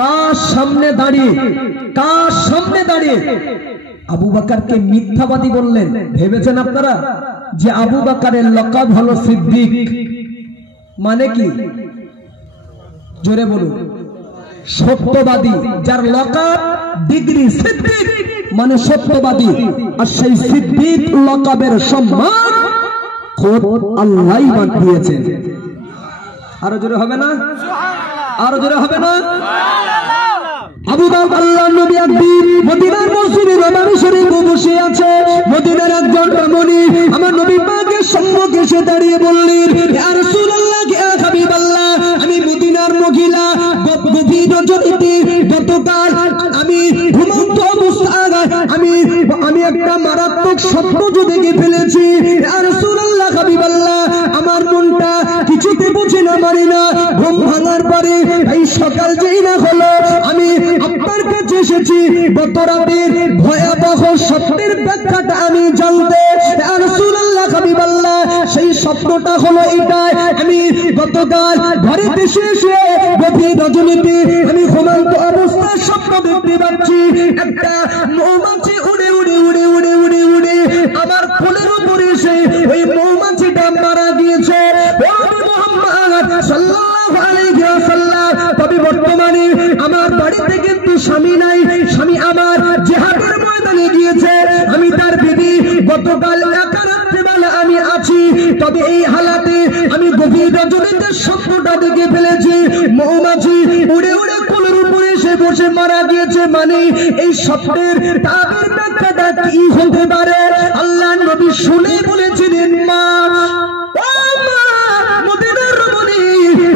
কার সামনে দাঁড়িয়ে, কার সামনে দাঁড়িয়ে আবু বকরকে মিথ্যাবাদী বললেন? ভেবেছেন আপনারা যে আবু বকরের লকাব হলো সিদ্দিক? মানে কি? জোরে বলুন। সত্যবাদী, যার লকাব ডিগ্রি সিদ্দিক মানে সত্যবাদী। আর সেই সিদ্দিক লকাবের সম্মান খোদ আল্লাহই দিয়েছেন। আরো জোরে হবে না? আরো জোরে হবে না? আবু বকর আল্লাহর নবী একদিন মদিনার মসজিদে নববী শরীফে বসে আছে। মদিনার একজন রমণী আমার নবী পাকের সম্মুখে এসে দাঁড়িয়ে বললেন, ইয়া রাসূলুল্লাহ, ইয়া হাবিবাল্লাহ, আমি মদিনার মহিলা, গভীর রজনীতে গতকাল আমি ঘুমন্ত অবস্থায় আমি একটা মারাত্মক স্বপ্ন দেখে ফেলেছি। ইয়া রাসূলুল্লাহ, হাবিবাল্লাহ, আমার মনটা কিছুতে বুঝে না পারি না। ঘুম ভাঙার পরে এই সকাল যেই না হলো, আমি আপনার কাছে এসেছি গত রাতের ভয়াবহ স্বপ্নের ব্যাখ্যাটা আমি জানতে। ইয়া রাসূলুল্লাহ, হাবিবাল্লাহ, সেই স্বপ্নটা হলো এটাই, আমি গতকাল ঘরে দেশে এসে গভীর রজনীতে আমি ঘুমন্ত অবস্থায় স্বপ্ন দেখতে পাচ্ছি একটা মৌমাছি উড়ে উড়ে উড়ে উড়ে উড়ে উড়ে আমার কোলের উপরে এসে ওই মৌমাছিটা মারা গিয়েছে। মুহাম্মদ সাল্লাল্লাহু আলাইহি ওয়াসাল্লাম, তবে বর্তমানে আমার বাড়িতে কিন্তু স্বামী নাই, স্বামী আমার জিহাদের ময়দানে গিয়েছে, আমি তার বিবি। গতকাল একা রাত্রিবেলা আমি আছি, তবে এই হালাতে আমি গভীর রজনীতে স্বপ্নটা দেখে ফেলেছি মৌমাছি উড়ে উড়ে কোলের উপরে এসে বসে মারা গিয়েছে। মানে এই স্বপ্নের তাবির ব্যাখ্যাটা কি হতে পারে? আল্লাহর নবী শুনে বলেছিলেন, মা, ও মা, মদিনার রমণী,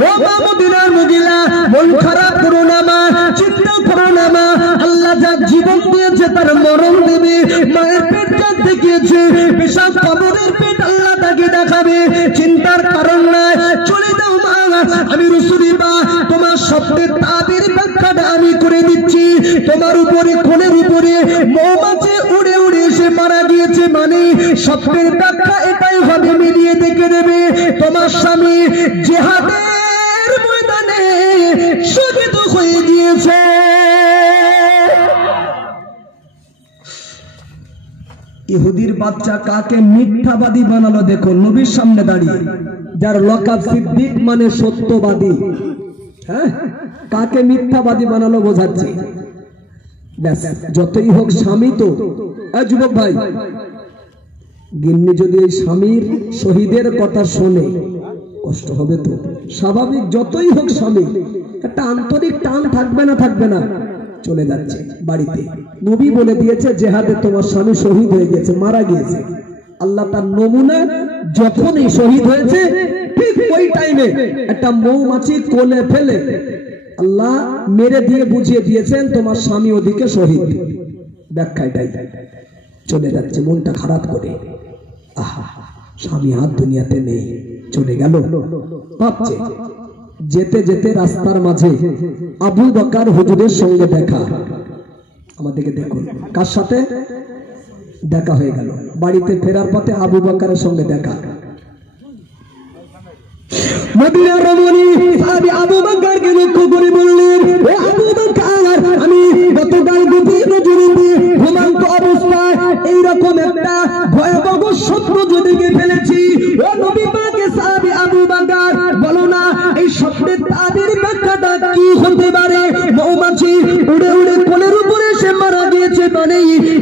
ও মা, মদিনার মহিলা, মন খারাপ করো না মা, চিন্তা করো না মা, আল্লাহ যা জীবন দিয়েছে তার মরণ দেবে। মায়ের পেট কাঁদতে গিয়েছে, পেশাব কবরের পেট আল্লাহ তাকে দেখাবে, চিন্তার কারণ নাই, চলে যাও মা, আমি রাসূলুল্লাহ তোমার স্বপ্নের তাবির ব্যাখ্যাটা আমি করে দিচ্ছি। তোমার উপরে কোলের উপরে মৌমাছি উড়ে উড়ে এসে মারা গিয়েছে, মানে স্বপ্নের ব্যাখ্যা এটাই হবে, মিলিয়ে দেখে দেবে তোমার স্বামী জিহাদের ময়দানে শহীদ হয়ে গিয়েছে। ইহুদির বাচ্চা কাকে মিথ্যাবাদী বানালো দেখো, নবীর সামনে দাঁড়িয়ে, যার লকাব সিদ্দিক মানে সত্যবাদী। হ্যাঁ, কাকে মিথ্যাবাদী বানালো বোঝাচ্ছে। ব্যাস, যতই হোক স্বামী তো। যুবক ভাই, গিন্নি যদি এই স্বামীর শহীদের কথা শোনে কষ্ট হবে তো স্বাভাবিক। যতই হোক স্বামী, একটা আন্তরিক টান থাকবে না? থাকবে না? চলে যাচ্ছে বাড়িতে। নবী বলে দিয়েছে জেহাদে তোমার স্বামী শহীদ হয়ে গেছে, মারা গিয়েছে। আল্লাহ তার নমুনা, যখনই শহীদ হয়েছে ঠিক ওই টাইমে একটা মৌমাছি কোলে ফেলে আল্লাহ মেরে দিয়ে বুঝিয়ে দিয়েছেন তোমার স্বামী ওদিকে শহীদ। ব্যাখ্যাটাই চলে যাচ্ছে মনটা খারাপ করে, আহা স্বামী হাত দুনিয়াতে নেই, চলে গেল ভাবছে। যেতে যেতে রাস্তার মাঝে আবু বকর হুজুরের সঙ্গে দেখা। আমাদেরকে দেখুন কার সাথে দেখা হয়ে গেল, বাড়িতে ফেরার পথে আবু বকরের সঙ্গে দেখা। মদিনার রমণী সাহাবী আবু বকরকে লক্ষ্য করে বললেন, ও আবু বকর, আমি গতকাল গভীর রাতে ঘুমন্ত অবস্থায় এইরকম একটা ভয়াবহ স্বপ্ন দেখে ফেলেছি। ও নবী পাকের সাহাবী আবু বকর, বলো না এই স্বপ্নের তাবির ব্যাখ্যাটা কি হতে পারে? মৌমাছি উড়ে উড়ে কোলের উপরে এসে মারা গিয়েছে, মানে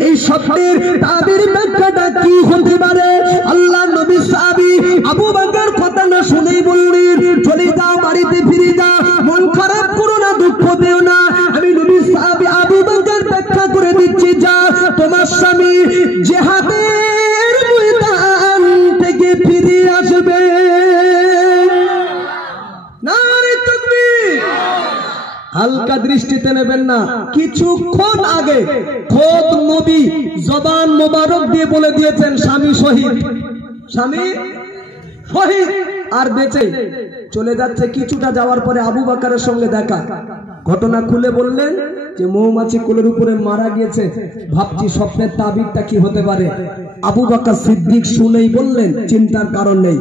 এই স্বপ্নের তাবির ব্যাখ্যাটা কি হতে পারে? আল্লাহ নবী সাহাবী আবু বকর কথা না শুনেই বললেন, চলে যাও, বাড়িতে ফিরে যাও, মন খারাপ করো না, দুঃখ পেও না। আমি নবী সাহাবী আবু বকর ব্যাখ্যা করে দিচ্ছি, যা তোমার স্বামী জিহাদের ময়দান থেকে ফিরে আসবে। নারে তাকবীর! হালকা দৃষ্টিতে নেবেন না। কিছুক্ষণ আগে খোদ নবী জবান মোবারক দিয়ে বলে দিয়েছেন স্বামী শহীদ, স্বামী শহীদ আর বেঁচে চলে যাচ্ছে। কিছুটা যাওয়ার পরে আবু বকরের সঙ্গে দেখা, ঘটনা খুলে বললেন যে মৌমাছি কোলের উপরে মারা গিয়েছে, ভাবছি স্বপ্নের তাবিরটা কি হতে পারে। আবু বকর সিদ্দিক শুনেই বললেন, চিন্তার কারণ নেই,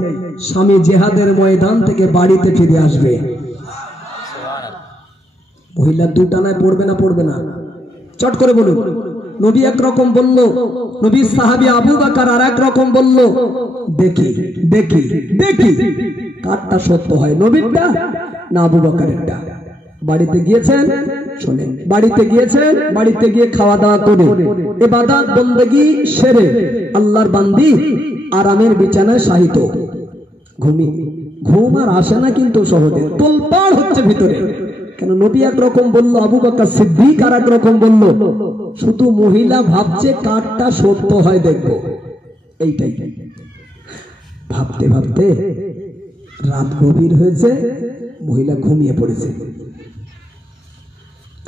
স্বামী জিহাদের ময়দান থেকে বাড়িতে ফিরে আসবে। মহিলা দুটানায় পড়বে না, পড়বে না, চট করে বলুন। নবী একরকম বলল, নবী সাহাবী আবু বকর আর এক রকম বলল। দেখি দেখি দেখি কারটা সত্য হয়, নবীরটা না আবু বকরেরটা। বাড়িতে গিয়েছেন, শুনেন, বাড়িতে গিয়েছেন, বাড়িতে গিয়ে খাওয়া দাওয়া করে ইবাদত বন্দেগী সেরে আল্লাহর বান্দি আরামের বিছানায় শায়িত, ঘুম আর আসে না কিন্তু সহজে, তোলপাড় হচ্ছে ভিতরে। কেন নবী একরকম বলল, আবু বকর সিদ্দিক আর একরকম বলল। শুধু মহিলা ভাবছে কারটা সত্য হয় দেখবো, এইটাই। ভাবতে ভাবতে রাত গভীর হয়েছে, মহিলা ঘুমিয়ে পড়েছে,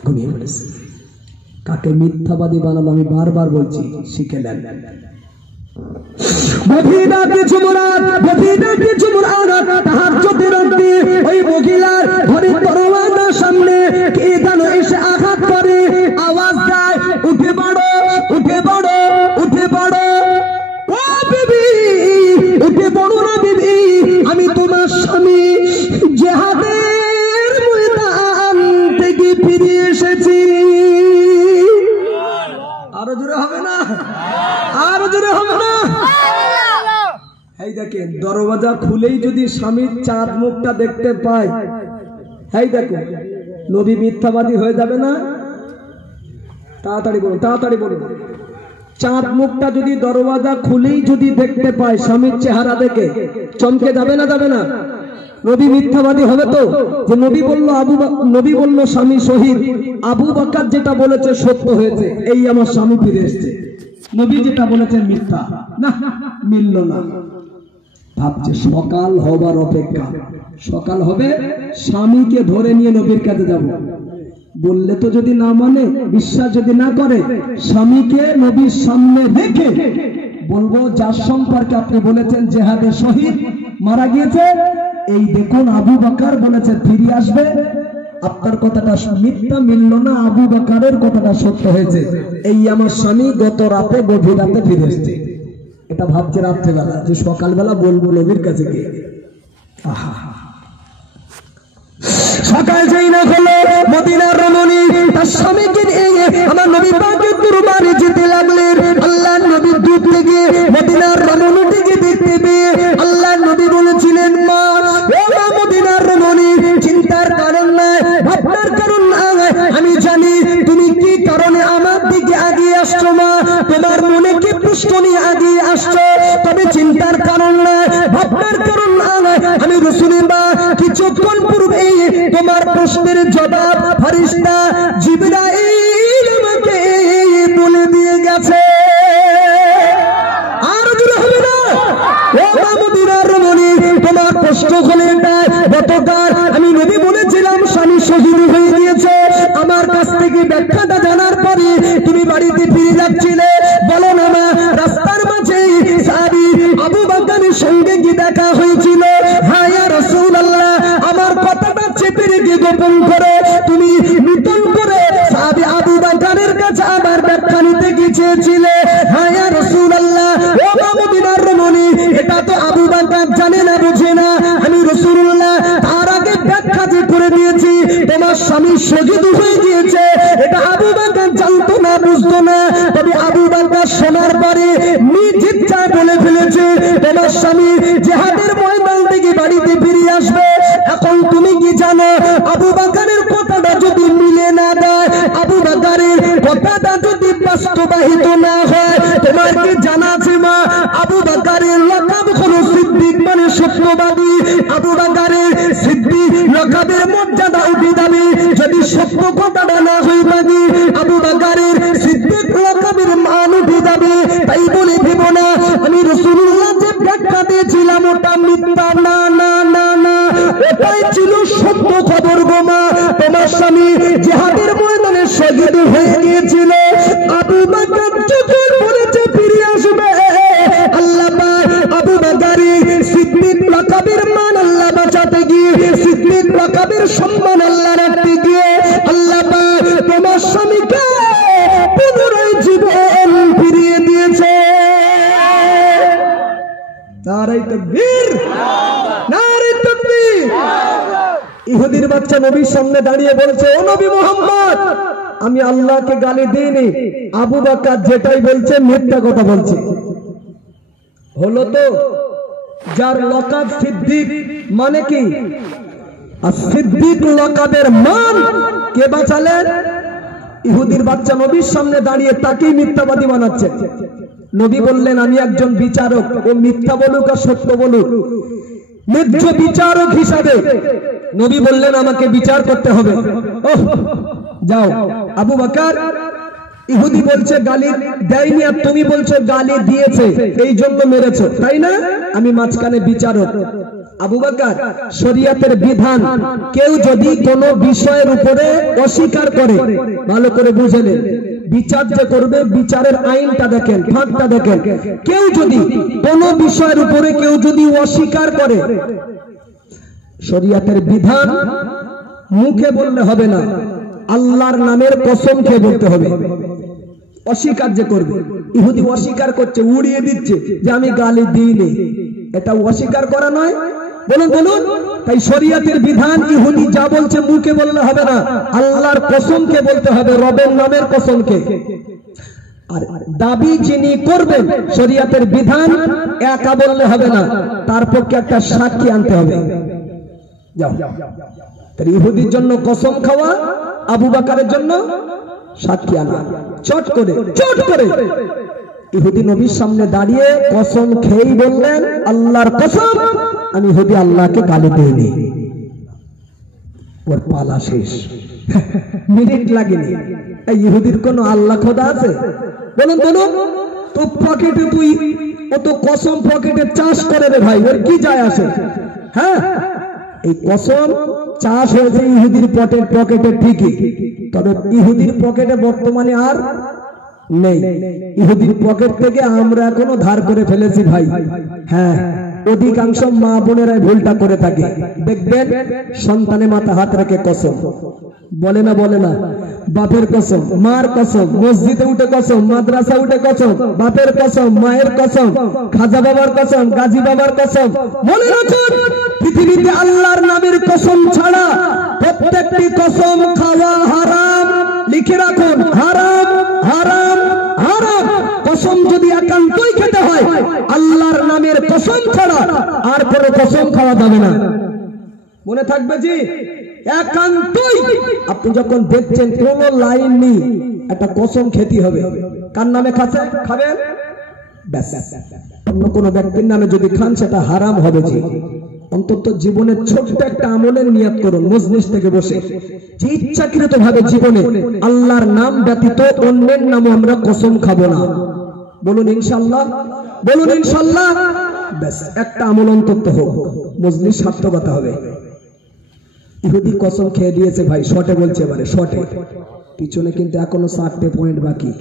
ঘুমিয়ে পড়েছে। কাকে মিথ্যাবাদী বানাবো আমি বারবার বলছি, শিখে নেন। ওই মহিলার ঘরের দরওয়াজার সামনে কে যেন এসে আঘাত করে, আওয়াজ দেয়, উঠে পড়ো, উঠে পড়ো, উঠে পড়ো, ও বিবি, উঠে পড়ো না বিবি, আমি তোমার স্বামী জিহাদের ময়দান থেকে ফিরে এসেছি। আরো জোরে হবে না, আরো জোরে হবে না। এই দেখেন, দরওয়াজা খুলেই যদি স্বামীর চাঁদ মুখটা দেখতে পায়, এই দেখো, নবী মিথ্যাবাদী হয়ে যাবে না? তাড়াতাড়ি বলুন, তাড়াতাড়ি বলুন। চাঁদ মুখটা যদি দরওয়াজা খুলেই যদি দেখতে পায়, স্বামীর চেহারা দেখে চমকে যাবে না, যাবে না? নবী মিথ্যাবাদী হবে তো? যে নবী বলল, নবী বলল স্বামী শহীদ, আবু বকর যেটা বলেছে সত্য হয়েছে, এই আমার স্বামী ফিরে এসেছে। নবী যেটা বলেছেন মিথ্যা, না, মিলল না। ভাবছে সকাল হবার অপেক্ষা, সকাল হবে স্বামীকে ধরে নিয়ে নবীর কাছে যাব। বললে তো যদি না মানে, বিশ্বাস যদি না করে, স্বামীকে নবীর সামনে রেখে বলবো, যার সম্পর্কে আপনি বলেছেন জিহাদে শহীদ মারা গিয়েছে, এই দেখুন আবু বকর বলেছে ফিরে আসবে, আপনার কথাটা মিথ্যা, মিলল না, আবু বকরের কথাটা সত্য হয়েছে, এই আমার স্বামী গত রাতে গভীর রাতে ফিরে এসেছে। এটা ভাবছে রাত্রেবেলা, যে সকালবেলা বলবো নবীর কাছে গিয়ে। সকাল যেই না হলো, মদিনার রমণী তার স্বামীকে নিয়ে আমার নবী পাকের দরবারে যেতে লাগলেন। আল্লাহর নবী দূর থেকে মদিনার রমণীটিকে দেখতে পেয়ে আল্লাহর নবী বলেছিলেন, মা, ও মা মদিনার রমণী, চিন্তার কারণ নাই, ভাবনার কারণ নাই, আমি জানি তুমি কি কারণে আমার দিকে আগিয়ে আসছো। মা, তোমার মনে কি প্রশ্ন নিয়ে আগিয়ে আসছো, তবে চিন্তার কারণ নাই, ভাবনার কারণ নাই। আমি রাসূলুল্লাহ কিছুক্ষণ পূর্বে তোমার প্রশ্নের জবাব ফেরেশতা জিবরাইল আমাকে বলে দিয়ে গেছে। আর জোরে হবে না? ও মদিনার রমণী, তোমার প্রশ্ন হলো এটা, গতকাল আমি নবী বলেছিলাম স্বামী শহীদ হয়ে গিয়েছে, আমার কাছ থেকে ব্যাখ্যাটা জানার পরে তুমি বাড়িতে ফিরে যাচ্ছিলে, বলো না মা, রাস্তার মাঝে সাহাবী আবু বকরের সঙ্গে কি দেখা হয়েছিল? হ্যাঁ ইয়া রাসূলুল্লাহ, আমার কথাটা গোপন করে, তুমি নূতন করে সাহাবী আবু বকরের কাছে আবার ব্যাখ্যা নিতে গিয়েছিলে। হ্যাঁ ইয়া রাসূলুল্লাহ, ও মদিনার রমণী, এটা তো আবু বকর জানে না, বুঝে না। আমি রাসূলুল্লাহ তার আগে ব্যাখ্যা যে করে দিয়েছি, তোমার স্বামী শহীদ হয়ে গিয়েছে, এটা আবু বকর জানতো না, বুঝতো না। তবে আবু বকর শোনার পরে নিজ ইচ্ছায় বলে ফেলেছে, তোমার স্বামী জিহাদের ময়দান থেকে বাড়িতে ফিরে আসবে। এখন তুমি কি জানো, আবু বকরের কথাটা যদি মিলে না দেয়, আবু বকরের কথাটা যদি বাস্তবায়িত না হয়, তোমার কি জানা আছে মা, আবু বকরের লকাব হলো সিদ্দিক, মানে সত্যবাদী। আবু বকরের সিদ্দিক লকাবের মর্যাদা উঠে যাবে যদি সত্য কথাটা না হয়ে থাকে। আবু বকরের সিদ্দিক লকাবের মান উঠে যাবে। তাই বলে ভেবো না আমি রাসূলুল্লাহ যে ব্যাখ্যা দিয়েছিলাম ওটা মিথ্যা, না না না না, ওটাই ছিল সত্য খবর গো মা। তোমার স্বামী জিহাদের ময়দানে শহীদ হয়ে গিয়েছিল, আবু বকর যখন বলেছে ফিরে আসবে, আল্লাহ পাক আবু বকরের সিদ্দিক লকাবের মান আল্লাহ বাঁচাতে গিয়ে, সিদ্দিক লকাবের সম্মান আল্লাহ রাখতে গিয়ে, আল্লাহ পাক তোমার স্বামীকে পুনরায় জীবন ফিরিয়ে দিয়েছে। নারে তাকবীর, নারে তাকবীর। ইহুদির বাচ্চা নবীর সামনে দাঁড়িয়ে বলছে, ও নবী মুহাম্মদ, আমি আল্লাহকে গালি দিইনি, আবু বকর যেটাই বলছে মিথ্যা কথা বলছে। হলো তো, যার লকাব সিদ্দিক মানে কি, আর সিদ্দিক লকাবের মান কে বাঁচালেন? ইহুদির বাচ্চা নবীর সামনে দাঁড়িয়ে তাকেই মিথ্যাবাদী বানাচ্ছে। নবী বললেন, আমি একজন বিচারক, ও মিথ্যা বলুক আর সত্য বলুক, ন্যায্য বিচারক হিসাবে নবী বললেন আমাকে বিচার করতে হবে। ওহ, যাও। আবু বকর, ইহুদি বলছে গালি দেয়নি, আর তুমি বলছো গালি দিয়েছে, এই জন্য মেরেছো, তাই না? আমি মাঝখানে বিচারক। আবু বকর, শরীয়তের বিধান কেউ যদি কোনো বিষয়ের উপরে অস্বীকার করে, ভালো করে বুঝে নেন, বিচার যে করবে বিচারের আইনটা দেখেন, ফাঁকটা দেখেন। কেউ যদি কোনো বিষয়ের উপরে কেউ যদি অস্বীকার করে, শরীয়তের বিধান মুখে বললে হবে না, আল্লাহর নামের কসম খেয়ে বলতে হবে। অস্বীকার যে করবে, ইহুদি অস্বীকার করছে, উড়িয়ে দিচ্ছে যে আমি গালি দিইনি, এটা অস্বীকার করা নয়? বলুন বলুন। তাই শরীয়তের বিধান ইহুদি যা বলছে মুখে বললে হবে না, আল্লাহর কসমকে বলতে হবে, রবের নামের কসমকে। আর দাবি যিনি করবেন শরীয়তের বিধান একা বললে হবে না, তার পক্ষে একটা সাক্ষী আনতে হবে। যাও। তাই ইহুদির জন্য কসম খাওয়া, আবু বকরের জন্য সাক্ষী আনা। চট করে ইহুদি নবীর সামনে দাঁড়িয়ে কসম খেয়েই বললেন, আল্লাহর কসম আমি ইহুদি আল্লাহকে গালি দিইনি। ওর পালা শেষ, মিনিট লাগেনি। এই ইহুদির কোন আল্লাহ খোদা আছে? বলুন বলুন। তো পকেটে তুই ও তো কসম পকেটে চাষ করে রে ভাই, ওর কি যায় আসে? হ্যাঁ, এই কসম চাষ হয়েছে ইহুদির পকেটে ঠিকই, তবে ইহুদির পকেটে বর্তমানে আর নেই। ইহুদির পকেট থেকে আমরা এখনো ধার করে ফেলেছি ভাই। হ্যাঁ, অধিকাংশ মা বোনেরাই ভুলটা করে থাকে। দেখবেন সন্তানের মাথা হাত রেখে কসম বলে না, বাপের কসম, মার কসম, মসজিদে উঠে কসম, মাদ্রাসা উঠে কসম, বাপের কসম, মায়ের কসম, খাজা বাবার কসম, গাজী বাবার কসম। মনে রাখুন, পৃথিবীতে আল্লাহর নামের কসম ছাড়া প্রত্যেকটি কসম খাওয়া হারাম। লিখে রাখুন, হারাম হারাম হারাম। কসম যদি একান্তই খেতে হয়, আল্লাহর নামের কসম ছাড়া আর কোনো কসম খাওয়া যাবে না। মনে থাকবে জি, একান্তই। আপনি যখন দেখছেন কোন লাইন নেই, একটা কসম খেতে হবে। কার নামে খাবেন? ব্যাস, অন্য কোন ব্যক্তির নামে যদি খান সেটা হারাম হবে জি। অন্তত জীবনের ছোট্ট একটা আমলের নিয়ত করুন, মজলিস থেকে বসে, যে ইচ্ছাকৃত ভাবে জীবনে আল্লাহর নাম ব্যতীত অন্যের নামে আমরা কসম খাবো না। বলুন ইনশাআল্লাহ, বলুন ইনশাআল্লাহ। ব্যাস, একটা আমল অন্তত হোক, মজলিস সার্থকতা হবে। ইহুদি কসম খেয়ে দিয়েছে ভাই, শর্টে বলছে, এবারে শর্টে। পিছনে কিন্তু এখনো 4টে পয়েন্ট বাকি,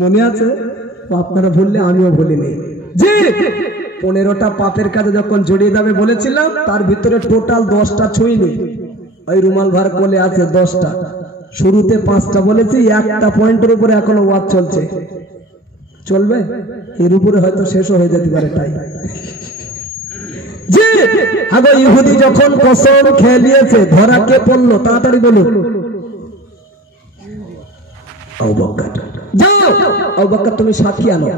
মনে আছে? আপনারা ভুললে আমিও ভুলিনি জি। 15টা পাপের কাজে যখন জড়িয়ে যাবে বলেছিলাম, তার ভিতরে টোটাল 10টা ছুঁইনি। ওই রুমাল ভার কোলে আছে 10টা, শুরুতে 5টা বলেছি, একটা পয়েন্টের উপরে এখনো ওয়াজ চলছে, চলবে, এর উপরে হয়তো শেষও হয়ে যেতে পারে। তাই জি আগে ইহুদি যখন কসম খেয়ে নিয়েছে, ধরা কে পড়লো তাড়াতাড়ি বলুন? আবু বকর। যাও আবু বকর তুমি সাক্ষী আনো।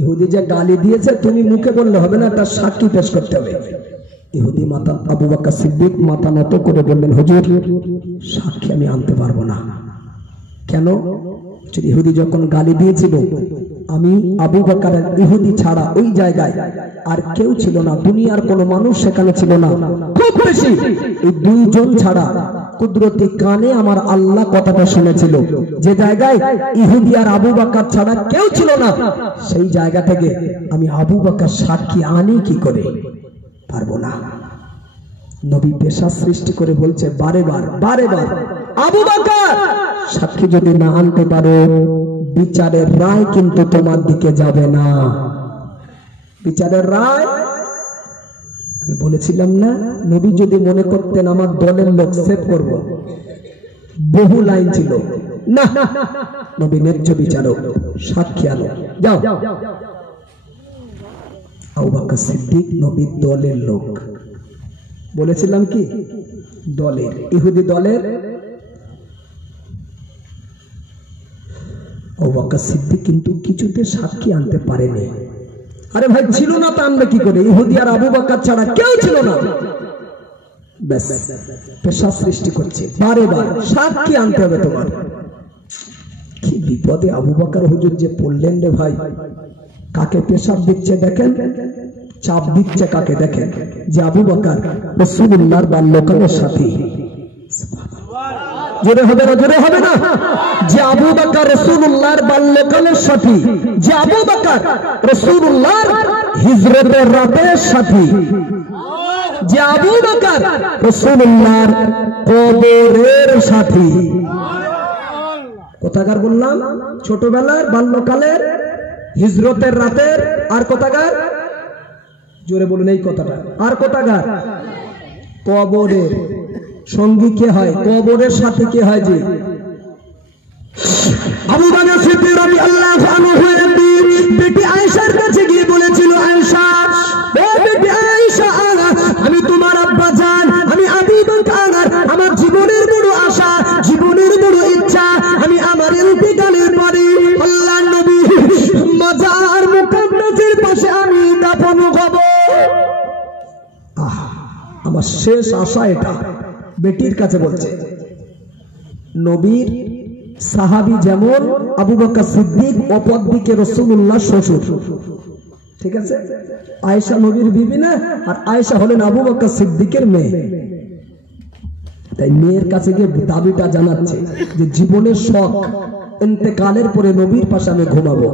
ইহুদি যে গালি দিয়েছে তুমি মুখে বললে হবে না, তার সাক্ষী পেশ করতে হবে। ইহুদি মাতা আবু বকর সিদ্দিক মাথা নত করে বললেন, হুজুর সাক্ষী আমি আনতে পারবো না। কেন? ইহুদি যখন গালি দিয়েছিল, আমি আবু বকরের ইহুদি ছাড়া ওই জায়গায় আর কেউ ছিল না, দুনিয়ার কোনো মানুষ সেখানে ছিল না, খুব বেশি এই 2 জন ছাড়া কুদরতি কানে আমার আল্লাহ কথাটা শুনেছিল। যে জায়গায় ইহুদি আর আবু বকর ছাড়া কেউ ছিল না, সেই জায়গা থেকে আমি আবু বকর সাক্ষী আনি কি করে? পারবো না। নবী পেশা সৃষ্টি করে বলছে বারে বার আবু বকর সাক্ষী যদি না আনতে পারো, বিচারের রায় কিন্তু তোমার দিকে যাবে না। বিচারের রায় আমি বলেছিলাম না, নবী যদি মনে করতেন আমার দলের লোক সেভ করব, বহু লাইন ছিল না, নবী ন্যায্য বিচারক, সাক্ষী আনো, যাও। আবু বকর সিদ্দিক নবীর দলের লোক, বলেছিলাম কি দলের, ইহুদি দলের। আবু বকর সিদ্দিক কিন্তু কিছুতে সাক্ষী আনতে পারেনি। আরে ভাই ছিল না তা আনবে কি করে? ইহুদি আর আবু বকর ছাড়া কেউ ছিল না। ব্যাস পেশা সৃষ্টি করছে, বারে বার সাক্ষী আনতে হবে তোমার। কি বিপদে আবু বকর হুজুর যে পড়লেন রে ভাই। কাকে পেশাব দিচ্ছে দেখেন, চাপ দিচ্ছে কাকে দেখেন, যে আবু বকর রাসূলুল্লাহর বাল্যকালের সাথী। জোরে হবে না? জোরে হবে না? যে আবু বকর রাসূলুল্লাহর বাল্যকালের সাথী, যে আবু বকর রাসূলুল্লাহর হিজরতের রাতের সাথী, যে আবু বকর রাসূলুল্লাহর কবরের সাথী। কোথাকার বললাম? ছোটবেলার, বাল্যকালের, হিজরতের রাতের, আর কোথাকার? জোরে বলুন এই কথাটা। আর কোথাকার? কবরের সঙ্গী কে হয়? কবরের সাথে কে হয়? যে আবু বকর সিদ্দিক রাদিয়াল্লাহু আনহু বেটি আয়েশার কাছে গিয়ে বলেছিল, আয়েশা, ও বেটি আয়েশা, আমি তোমার আব্বা জান, আমি আবু বকর, আমার জীবনের বড় আশা, জীবনের বড় ইচ্ছা, আমি আমার ইন্তেকালের পরে আল্লাহর নবী মাজার মুকাদ্দাসের পাশে আমি দাফন হব। আমার শেষ আশা এটা। বেটির কাছে বলছে। নবীর সাহাবী যেমন আবু বকর সিদ্দিক, অপর দিকে রাসূলুল্লাহ শ্বশুর, ঠিক আছে? আয়েশা নবীর বিবি না, আর আয়েশা হলেন আবু বকর সিদ্দিকের মেয়ে। তাই মেয়ের কাছে গিয়ে দাবিটা জানাচ্ছে যে জীবনের শখ, ইন্তেকালের পরে নবীর পাশে আমি ঘুমাবো।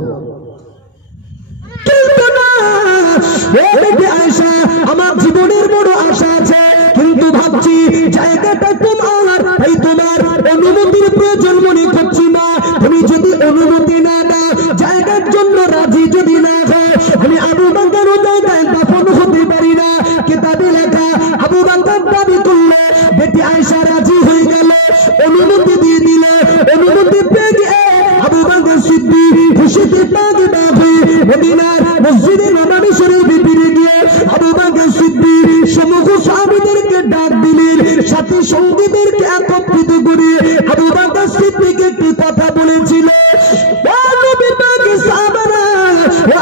আয়েশা, আমার জীবনের বড় আশা আছে, কিন্তু ভাবছি জায়গাটা তোমার, তাই তোমার অনুমতির প্রয়োজন মনে করছি না। তুমি যদি অনুমতি না দাও, জায়গার জন্য রাজি যদি না হয়, আমি আবু বকর জায়গায় দাফন হতে পারি না। কিতাবে লেখা আবু বকর দাবি করলে বেটি আয়েশা রাজি হয়ে গেল, অনুমতি দিয়ে দিল। অনুমতি পেয়ে গিয়ে আবু বকর সিদ্দিক খুশিতে পাগল হয়ে মদিনার মসজিদে নববী শরীফে ফিরে গিয়ে আবু বকর সিদ্দিক সমগ্র সাহাবীদেরকে ডাক দিলেন, সাথী সঙ্গীদেরকে একত্রিত করে আবু বকর সিদ্দিক একটি কথা বলেছিল,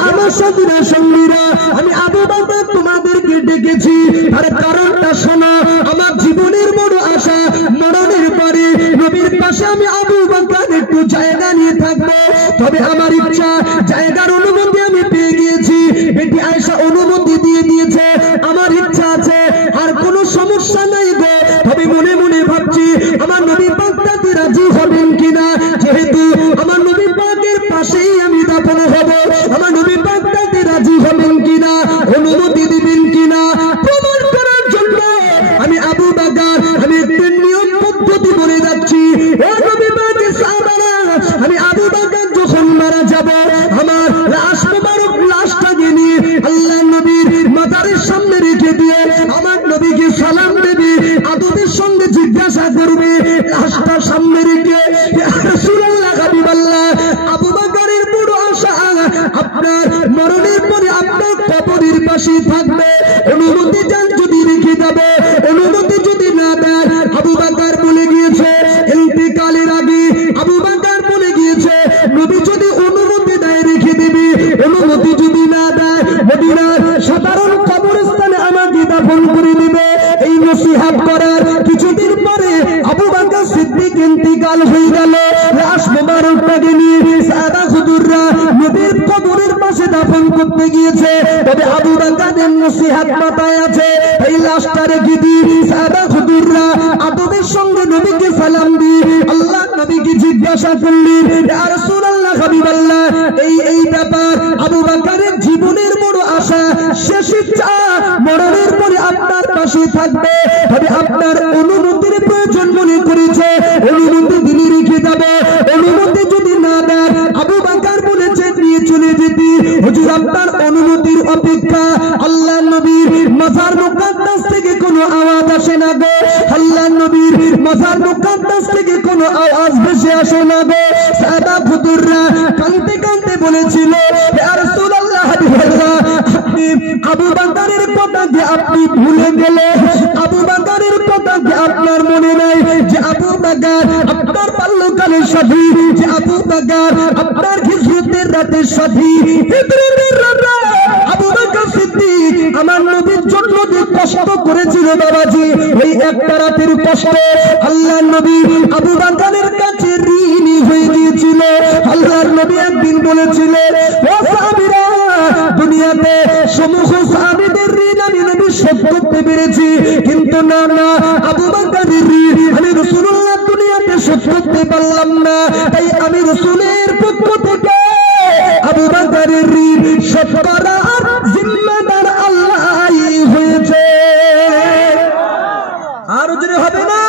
আমার সাথীরা সঙ্গীরা, আমি আবু বকর তোমাদেরকে ডেকেছি, আর কারণটা শোনো, আমার জীবনের বড় আশা, মরণের পরে নবীর পাশে আমি আবু বকর একটু জায়গা নিয়ে থাকবো। তবে আমার ইচ্ছা, জায়গার অনুমতি আমি পেয়ে গিয়েছি, বেটি আয়েশা অনুমতি দিয়ে দিয়েছে, আমার ইচ্ছা আছে, আর কোনো সমস্যা নাই গো। তবে মনে মনে ভাবছি আমার নবী পাক তাতে রাজি হবেন কিনা, যেহেতু আমার নবী পাকের পাশেই আমি দাফন হব, আমার নবী পাক তাতে রাজি হবেন কিনা, অনুমতি দিবেন কিনা প্রমাণ করার জন্য আমি আবু বকর আমি একটা নিয়ম পদ্ধতি বলে যাচ্ছি। ও নবী পাকের সাহাবারা, আমি আবু বকর যখন মারা যাব, আমার লাশ মোবারক লাশটাকে নিয়ে আল্লাহ নবীর মাজারের সামনে রেখে দিয়ে আমার নবীকে সালাম দেবে, আদবের সঙ্গে লাশটাকে নিয়ে সাহাবা হুজুররা নবীর কবরের পাশে দাফন করতে গিয়েছে। তবে আবু বকরের নসিহত মাথায় আছে, এই লাশটা রেখে দিয়ে সাহাবা হুজুররা আদবের সঙ্গে নবীকে সালাম দিয়ে আল্লাহ নবীকে জিজ্ঞাসা করলেন, ইয়া রাসূলুল্লাহ, হাবিবাল্লাহ, এই ব্যাপার আবু বকরের জীবনের বড় আশা, শেষ ইচ্ছা মরণের পরে আপনার পাশে থাকবে। তবে আপনার অনুমতির প্রয়োজন মনে করেছে, অনুমতি দিলে রেখে যাবে, অনুমতি যদি না দেন আবু বকর বলেছে নিয়ে চলে যেতে। হুজুর আপনার অনুমতির অপেক্ষা। আল্লাহ নবীর মাজার মুকাদ্দাস থেকে কোনো আওয়াজ আসে না গো, আল্লাহ নবীর মাজার মুকাদ্দাস থেকে কোনো আওয়াজ ভেসে আসে না গো। সাহাবা হুজুররা কাঁদতে কাঁদতে বলেছিল, ইয়া রাসূলুল্লাহ, হাবিবাল্লাহ, আপনি আবু বকরের কথা যে আপনি ভুলে গেলেন, আবু বকরের কথা যে আপনার মনে নাই, যে আবু বকর আপনার বাল্যকালের সাথী, যে আবু বকর আপনার হিজরতের রাতের সাথী, হিজরতের রাতে আবু বকর সিদ্দিক আমার নবীর জন্য যে কষ্ট করেছিল বাবাজি, ওই একটা রাতের কষ্ট আল্লাহর নবী আবু বকরের কাছে ঋণী হয়ে গিয়েছিল। আল্লাহর নবী একদিন বলেছিলেন, ও সাহাবীরা, দুনিয়াতে সমস্ত সাহাবীদের ঋণ আমি নবী শোধ করতে পেরেছি, কিন্তু না আবু বকরের ঋণ আমি রাসূলুল্লাহ দুনিয়াতে শোধ করতে পারলাম না। তাই আমি রাসূলের পক্ষ থেকে আবু বকরের ঋণ শোধ করার জিম্মাদার আল্লাহই হয়েছে। আর যদি হবে না,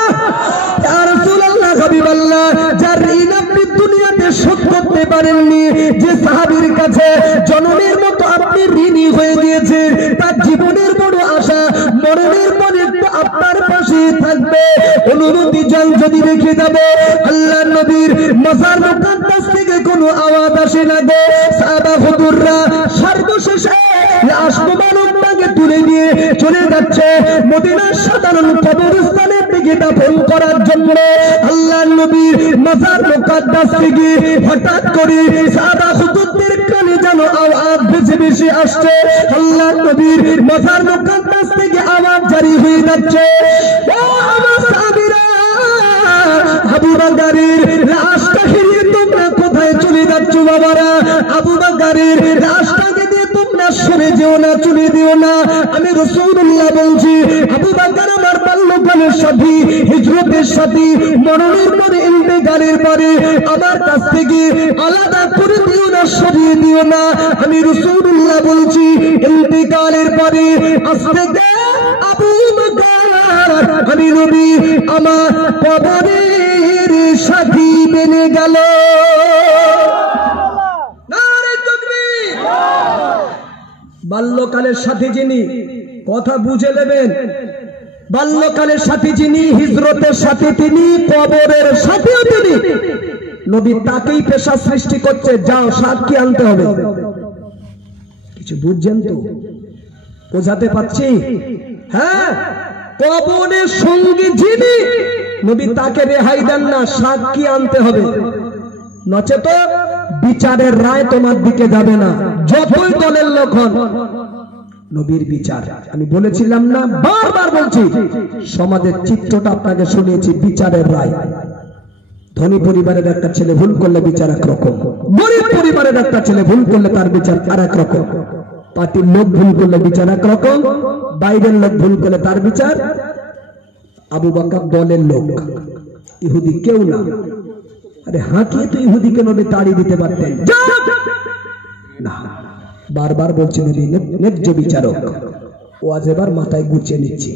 ইয়া রাসূলুল্লাহ, হাবিবাল্লাহ, যার ঋণ আপনি দুনিয়াতে শোধ করতে পারেননি, যে সাহাবীর কাছে জনমের মতো আপনি ঋণী হয়ে গিয়েছেন, তার জীবনের বড় আশা মরণের পরে আপনার পাশে থাকবে, অনুমতি জল যদি রেখে যাবে। আল্লাহ নবীর মাজার মুকাদ্দাস থেকে কোনো আওয়াজ আসে না গো। সাহাবা হুজুররা সর্বশেষে লাশ মোবারকটাকে তুলে নিয়ে চলে যাচ্ছে মদিনার সাধারণ কবরস্থানের দিকে দাফন করার জন্য। আল্লাহ নবীর মাজার মুকাদ্দাস থেকে হঠাৎ করে সাহাবা হুজুরদের কানে যেন আওয়াজ ভেসে ভেসে আসছে। আল্লাহ নবীর মাজার মুকাদ্দাস থেকে আওয়াজ জারি হয়ে যাচ্ছে, ও আমার সাহাবীরা, আবু বকরের লাশটাকে নিয়ে তোমরা কোথায় চলে যাচ্ছ বাবারা? আবু বকরের লাশটাকে দিয়ে তোমরা সরে যেও না, চলে দিও না। আমি রাসূলুল্লাহ বলছি, আবু বকর আমার বাল্যকালের সাথী, হিজরতের সাথী, মরণের পরে ইন্তেকালের পরে আমার কাছ থেকে আলাদা করে দিও না, সরিয়ে দিও না। আমি রাসূলুল্লাহ বলছি, ইন্তেকালের পরে আস্তে আবু বকর আমি নবী আমার কবরের সাথী বেনে গেল। বাল্যকালের সাথী যিনি, কথা বুঝে নেবেন, বাল্যকালের সাথী যিনি, হিজরতের সাথী তিনি, কবরের সাথীও তিনি। নবী তাকেই পেশা সৃষ্টি করছে, যাও সাক্ষী আনতে হবে। কিছু বুঝছেন তো? বোঝাতে পারছি? হ্যাঁ, কবরের সঙ্গী যিনি, নবী তাকে রেহাই দেন না, সাক্ষী আনতে হবে, নচেত বিচারের রায় তোমার দিকে যাবে না, যতই দলের লোক হন। নবীর বিচার আমি বলেছিলাম না, বারবার বলছি, সমাজের চিত্রটা আপনাকে শুনিয়েছি, বিচারের রায়। ধনী পরিবারের একটা ছেলে ভুল করলে বিচার একরকম, গরিব পরিবারের একটা ছেলে ভুল করলে তার বিচার আর এক রকম, পার্টির লোক ভুল করলে বিচার একরকম, বাইরের লোক ভুল করলে তার বিচার। আবু বকর দলের লোক, ইহুদি কেউ না। আরে হাঁকিয়ে তো ইহুদিকে নবী তাড়িয়ে দিতে পারতেন না। বারবার বলছি নবী ন্যায্য বিচারক। ও আজ এবার মাথায় গুছিয়ে নিচ্ছি,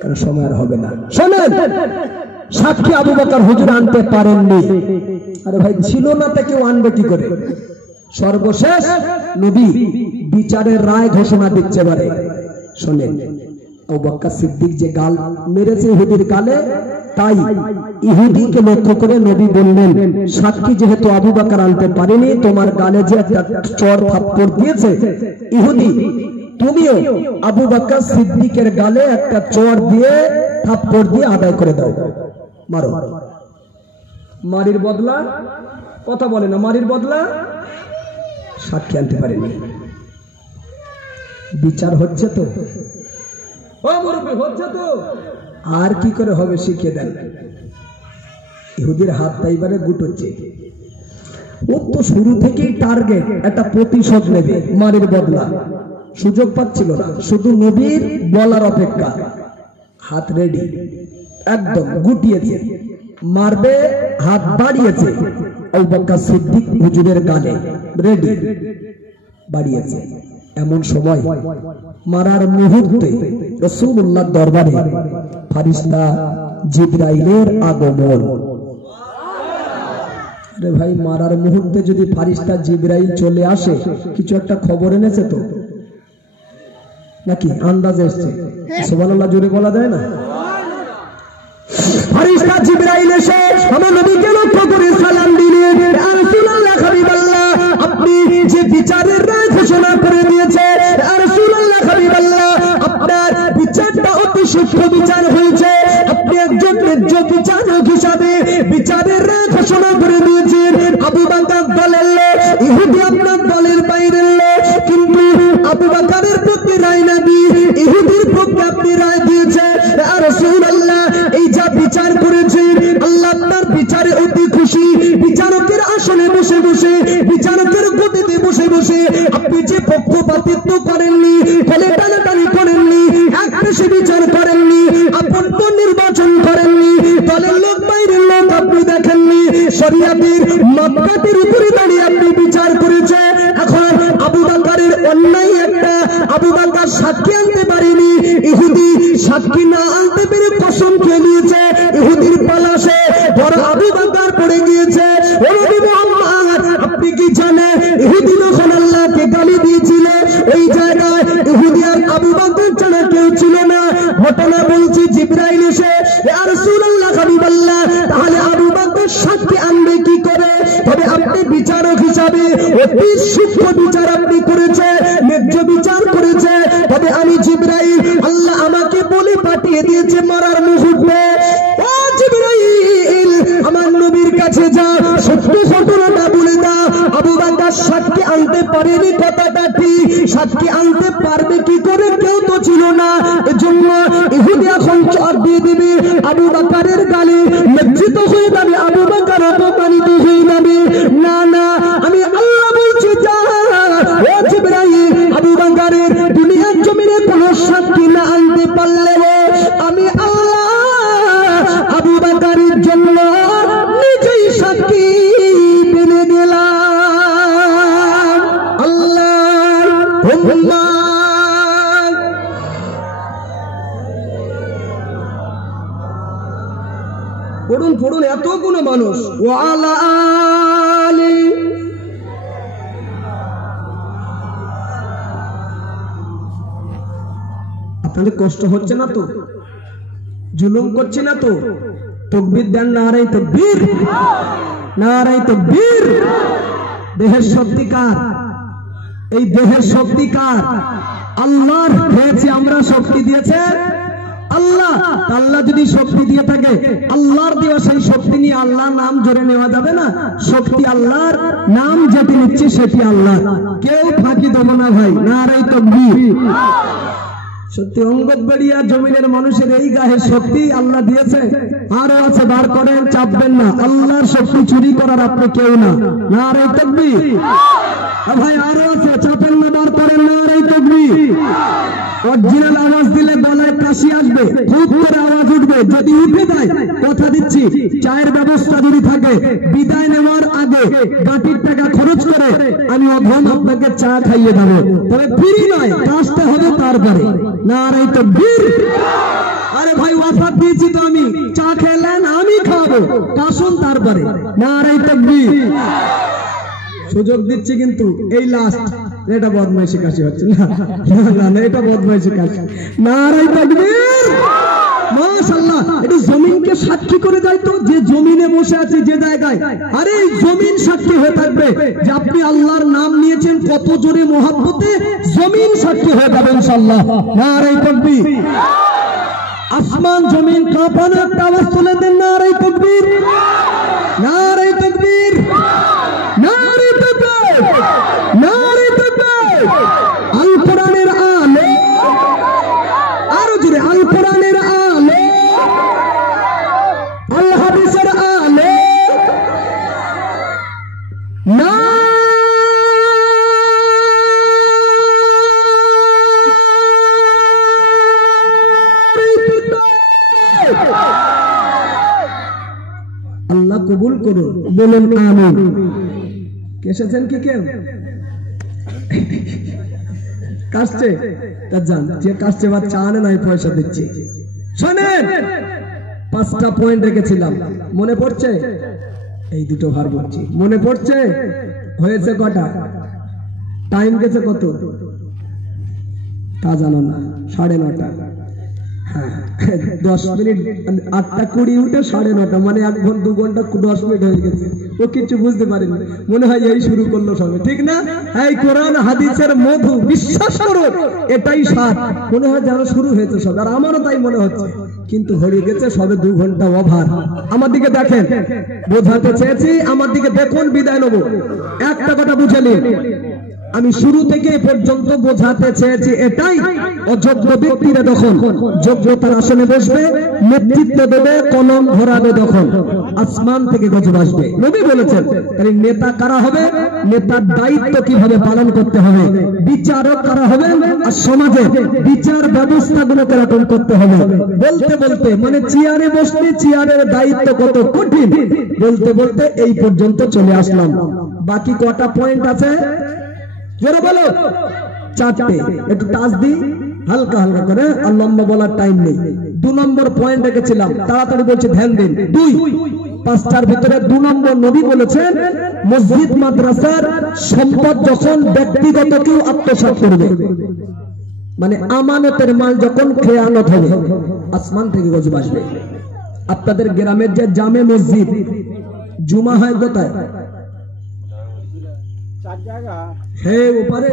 কারণ সময় আর হবে না। শোনেন, সাক্ষী আবু বকর হুজুর আনতে পারেননি। আরে ভাই, ছিল না তা কেউ আনবে কি করে? সর্বশেষ নবী বিচারের রায় ঘোষণা দিচ্ছে বারে। শোনেন, আবু বকর সিদ্দিক যে গাল মেরেছে ইহুদির গালে, তাই ইহুদিকে লক্ষ্য করে নবী বললেন, সাক্ষী যেহেতু আবু বকর আনতে পারেনি, তোমার গালে যে একটা চড় থাপ্পড় দিয়েছে ইহুদি, তুমিও আবু বকর সিদ্দিকের গালে একটা চড় দিয়ে থাপ্পড় দিয়ে আদায় করে দাও, মারো। মারির বদলা, কথা বলে না, মারির বদলা সাক্ষী আনতে পারেনি। বিচার হচ্ছে তো, হচ্ছে তো, আর কি করে হবে শিখিয়ে দেন। ইহুদির হাত তাইবারে গুটোচ্ছে, তো শুরু থেকেই টার্গেট, একটা প্রতিশোধ নেবে, মারের বদলা। সুযোগ পাচ্ছিল না, শুধু নবীর বলার অপেক্ষা। হাত রেডি, একদম গুটিয়েছে, মারবে, হাত বাড়িয়েছে। আবু বকর সিদ্দিক হুজুরের গালে রেডি, বাড়িয়েছে। এমন সময় মারার মুহূর্তে রাসূলুল্লাহর দরবারে ফেরেশতা জিবরাইলের আগমন। আরে ভাই, মারার মুহূর্তে যদি ফেরেশতা জিবরাইল চলে আসে, কিছু একটা খবর এনেছে তো নাকি? আন্দাজে এসছে। সুবহানাল্লাহ জোরে বলা যায় না? ফেরেশতা জিবরাইল এসে আমার নবীকে লক্ষ্য করে সালাম দিলেন, ইয়া রাসূলুল্লাহ হাবিবাল্লাহ, আপনি যে বিচারের রায় ঘোষণা করে দিয়েছেন, ইয়া রাসূলুল্লাহ হাবিবাল্লাহ, আপনার বিচারটা অতি সূক্ষ্ম বিচার হয়েছে। আপনি একজন ন্যায্য বিচারক হিসাবে বিচারের রায় ঘোষণা করে দিয়েছেন। আবু বকর দলের লোক, ইহুদি আপনার দলের বাইরের লোক, কিন্তু আবু বকরের পক্ষে রায় না দিয়ে ইহুদির পক্ষে আপনি রায় দিয়েছেন। ইয়া রাসূলুল্লাহ, এই যা বিচার করেছেন, আল্লাহ আপনার বিচারে অতি খুশি। বিচারকের আসনে বসে বসে, বিচারকের গদিতে বসে বসে আপনি যে পক্ষপাতিত্ব করেননি, ফলে টানাটানি করেননি, এক পেশে বিচার করেননি, আপন নির্বাচন করেননি, দলের লোক বাইরের লোক আপনি দেখেননি, শরিয়াতের মাপকাঠির উপরে দাঁড়িয়ে আপনি বিচার করেছেন। এখন আবু বকরের অন্যায় একটা, আবু বকর সাক্ষী আনতে পারেনি, ইহুদি সাক্ষী না আনতে পেরে কসম খেয়ে নিয়েছে, ইহুদির পালাশে বড় আবু বকর পড়ে গিয়েছে। ও নবী মুহাম্মদ, আপনি কি জানেন ইহুদি যখন আল্লাহকে গালি দিয়েছিল, ওই জায়গায় ইহুদি আর আবু বকর ছাড়া কেউ ছিল না। ঘটনা বলছি, জিবরাইল এসে, ইয়া রাসূলুল্লাহ হাবিবাল্লাহ, তাহলে আবু বকর সাক্ষী আনবে কি করে? তবে আপনি বিচারক হিসাবে অতি সূক্ষ্ম বিচার আপনি করেছেন, ন্যায্য বিচার করেছে। তবে আমি জিবরাইল, আল্লাহ আমাকে বলে পাঠিয়ে দিয়েছে মারার মুহূর্তে, ও জিবরাইল, আমার নবীর কাছে যা, সত্য ঘটনাটা বলে দাও। আবু বকর সাক্ষী আনতে পারেনি, কথাটা ঠিক। সাক্ষী আনতে পারবে কি করে? কেউ তো ছিল না। এজন্য ইহুদি এখন চট দিয়ে দিবে আবু বকরের গালে, লজ্জিত হয়ে যাবে, আবু বকর অপমানিত হয়ে যাবে। না না, আমি আল্লাহ বলছি, যা, ও জিবরাইল, আবু বকরের দুনিয়ার জমিনে কোনো সাক্ষী না আনতে পারলে আমি আল্লাহ আবু বকরের জন্য নিজেই সাক্ষী পেলে গেলাম। আল্লাহ পড়ুন পড়ুন, এতগুলো মানুষ। ওয়ালা আলি, আপনাদের কষ্ট হচ্ছে না তো? জুলুম করছে না তো? তাকবীর দেন, নারায়ে তাকবীর, নারায়ে তাকবীর। দেহের শক্তি কার? এই দেহের শক্তি কার? আল্লাহর। হয়েছে, আমরা শক্তি দিয়েছে আল্লাহ। আল্লাহ যদি শক্তি দিয়ে থাকে, আল্লাহর দেওয়া সেই শক্তি নিয়ে আল্লাহর নাম জোরে নেওয়া যাবে না? শক্তি আল্লাহর, নাম যেটি নিচ্ছে সেটি আল্লাহ। কেউ ফাঁকি দেব না ভাই, নারায়ে তাকবীর। সত্যি অঙ্গনবাড়িয়া জমিনের মানুষের এই গায়ে শক্তি আল্লাহ দিয়েছে, আরো আছে, বার করেন, চাপবেন না। আল্লাহর শক্তি চুরি করার আপনি কেউ না, নারায়ে তাকবীর। ভাই আরো আছে, চাপেন না, বার করেন, নারায়ে তাকবীর। অরিজিনাল আওয়াজ দিলে গলায় কাশি আসবে, খুব করে আওয়াজ উঠবে। যদি উঠে যায়, কথা দিচ্ছি, চায়ের ব্যবস্থা যদি থাকে, বিদায় নেওয়ার আগে গাটির টাকা খরচ করে আমি অধম আপনাকে চা খাইয়ে দেবো, তবে ফ্রি নয়, কাজটা হবে তারপরে। নারায়ে তাকবীর। আরে ভাই, ওয়াফাত দিয়েছি তো আমি, চা খেলেন, আমি খাবো, কাশুন তারপরে। নারায়ে তাকবীর। সুযোগ দিচ্ছি কিন্তু এই লাস্ট, এটা বদমাইশি কাশি হচ্ছে না, না না, এটা বদমাইশি কাশি। নারায়ে তাকবীর। মাশাআল্লাহ, এটা জমিনকে সাক্ষী করে যায় তো, যে জমিনে বসে আছে যে জায়গায়, আরে এই জমিন সাক্ষী হয়ে থাকবে যে আপনি আল্লাহর নাম নিয়েছেন কত জোরে মহব্বতে, জমিন সাক্ষী হয়ে যাবে ইনশাআল্লাহ। নারায়ে তাকবীর। আসমান জমিন কাঁপানো একটা আওয়াজ তুলে দেন, নারায়ে তাকবীর, নারায়ে তাকবীর, নারায়ে তাকবীর, নারায়ে তাকবীর। আল কোরআনের আলো, আরো জোরে, আল কোরআনের আলো, আল হাদিসের আলো, না করুন, বলুন আমিন। এসেছেন কি কেউ? কাশছে তা যান, যে কাশছে বা চা আনে নাই পয়সা দিচ্ছি। শোনেন, 5টা পয়েন্ট রেখেছিলাম, মনে পড়ছে? এই দুটো ভার বলছি, মনে পড়ছে? হয়েছে কটা? টাইম গেছে কত তা জানো না? 9:30। হ্যাঁ, 10 মিনিট, 8টা 20 উঠে 9:30, মানে 1 ঘন্টা 2 ঘন্টা 10 মিনিট হয়ে গেছে। ও কিছু বুঝতে পারেনি, মনে হয় এই শুরু করলো সবে, ঠিক না? এই কোরআন হাদিসের মধু, বিশ্বাস করো এটাই স্বাদ। মনে হয় যেন শুরু হয়েছে সব, আর আমারও তাই মনে হচ্ছে, কিন্তু হয়ে গেছে সবে 2 ঘন্টা ওভার। আমার দিকে দেখেন, বোঝাতে চেয়েছি, আমার দিকে দেখুন, বিদায় নেবো। একটা কথা বুঝে নিন, আমি শুরু থেকে পর্যন্ত বোঝাতে চেয়েছি এটাই, অযোগ্য ব্যক্তিরা যখন যোগ্যতার আসনে বসবে, নেতৃত্ব দেবে, কলম ধরাবে, তখন আসমান থেকে গজব আসবে। নবী বলেছেন, তাহলে নেতা কারা হবে, নেতার দায়িত্ব কিভাবে পালন করতে হবে, বিচারক কারা হবে, আর সমাজে বিচার ব্যবস্থাগুলো কিরকম করতে হবে। বলতে বলতে, মানে চেয়ারে বসলে চেয়ারের দায়িত্ব কত কঠিন, বলতে বলতে এই পর্যন্ত চলে আসলাম। বাকি কটা পয়েন্ট আছে জোরে বলো? 4টে। একটু টাচ দিই হালকা হালকা করে, আর লম্বা বলার টাইম নেই। 2 নম্বর পয়েন্ট রেখেছিলাম, তাড়াতাড়ি বলছি, ধ্যান দিন। 2, 5টার ভিতরে 2 নম্বর, নবী বলেছেন মসজিদ মাদ্রাসার সম্পদ যখন ব্যক্তিগত কেউ আত্মসাৎ করবে, মানে আমানতের মাল যখন খেয়ানত হবে, আসমান থেকে গজব আসবে। আপনাদের গ্রামের যে জামে মসজিদ, জুমা হয় কোথায়? হ্যাঁ, ওপারে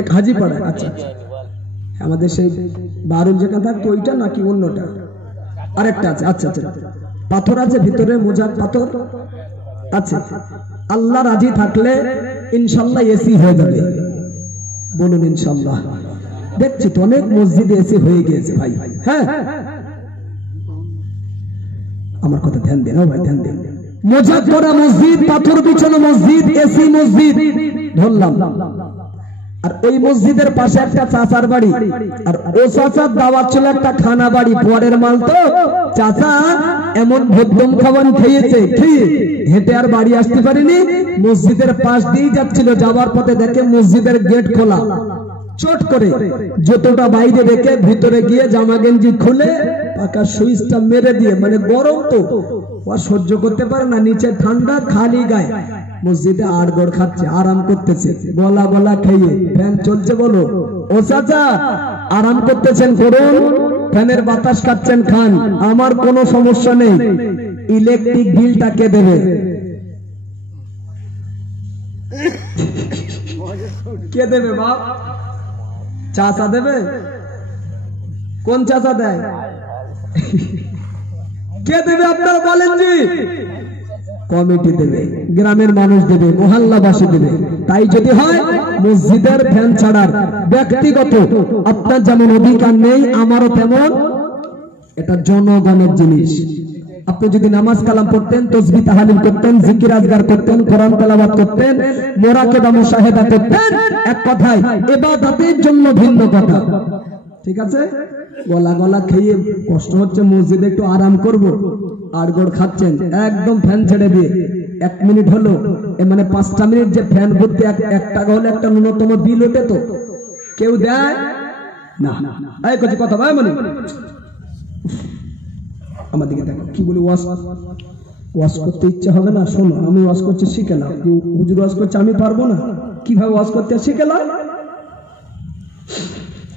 এক হাজিপাড়া। আচ্ছা, আমাদের সেই বারুল যেখানে থাকতো ওইটা নাকি অন্যটা? আরেকটা আছে। আচ্ছা আচ্ছা, পাথর আছে ভিতরে, মোজার পাথর আছে। আল্লাহ রাজি থাকলে ইনশাল্লাহ এসি হয়ে যাবে, বলুন ইনশাল্লাহ। দেখছি তো অনেক মসজিদে এসি হয়ে গিয়েছে ভাই। হ্যাঁ, আমার কথা ধ্যান দেন ভাই, ধ্যান দেন। মোজাক করা মসজিদ, পাথর বিছানো মসজিদ, এসি মসজিদ ধরলাম। আর ওই মসজিদের পাশে একটা চাচার বাড়ি, আর ও চাচার দাওয়াত ছিল একটা খানা বাড়ি, পরের মাল তো। চাচা এমন ভদ্রম খাবার খেয়েছে, খেয়ে হেঁটে আর বাড়ি আসতে পারেনি, মসজিদের পাশ দিয়ে যাচ্ছিল, যাওয়ার পথে দেখে মসজিদের গেট খোলা, চট করে জুতোটা বাইরে রেখে ভিতরে গিয়ে জামা গেঞ্জি খুলে পাকা সুইচটা মেরে দিয়ে, মানে গরম তো ও সহ্য করতে পারে না, নিচে ঠান্ডা, খালি গায়ে মসজিদে আড়গড় খাচ্ছে, আরাম করতেছে, গলা গলা খেয়ে। ফ্যান চলছে, বলো ও চাচা আরাম করতেছেন করুন, ফ্যানের বাতাস খাচ্ছেন খান, আমার কোনো সমস্যা নেই। ইলেকট্রিক বিলটা কে দেবে? কে দেবে বাপ? চাচা দেবে? কোন চাচা দেয়? কে দেবে আপনারা বলেন? জি, কমিটি দেবে, গ্রামের মানুষ দেবে, মহল্লাবাসী দেবে। তাই যদি হয় মসজিদের ফ্যান ছাড়ার ব্যক্তিগত আপনার যেমন অধিকার নেই, আমারও তেমন, এটা জনগণের জিনিস। আপনি যদি নামাজ কালাম পড়তেন, তাসবিহ তাহলিল করতেন, জিকির আজগার করতেন, কোরআন তেলাওয়াত করতেন, মুরাকাবা মুশাহাদা করতেন, এক কথায় ইবাদতের জন্য ভিন্ন কথা, ঠিক আছে? গলা গলা খেয়ে কষ্ট হচ্ছে, মসজিদে একটু আরাম করব, আড়গড় খাচ্ছেন, একদম ফ্যান ছেড়ে দিয়ে 1 মিনিট হলো, মানে 5টা মিনিট যে ফ্যান ঘুরতে 1 টাকা হলে একটা ন্যূনতম বিল ওঠে, তো কেউ দেয় না। এই কথা ভাই, মানে আমার দিকে দেখো, কি বলি, ওয়াজ করতে ইচ্ছা হবে না? শোনো, আমি ওয়াজ করতে শিখেলাম, হুজুর ওয়াজ করছে, আমি পারবো না, কিভাবে ওয়াজ করতে শিখেলাম?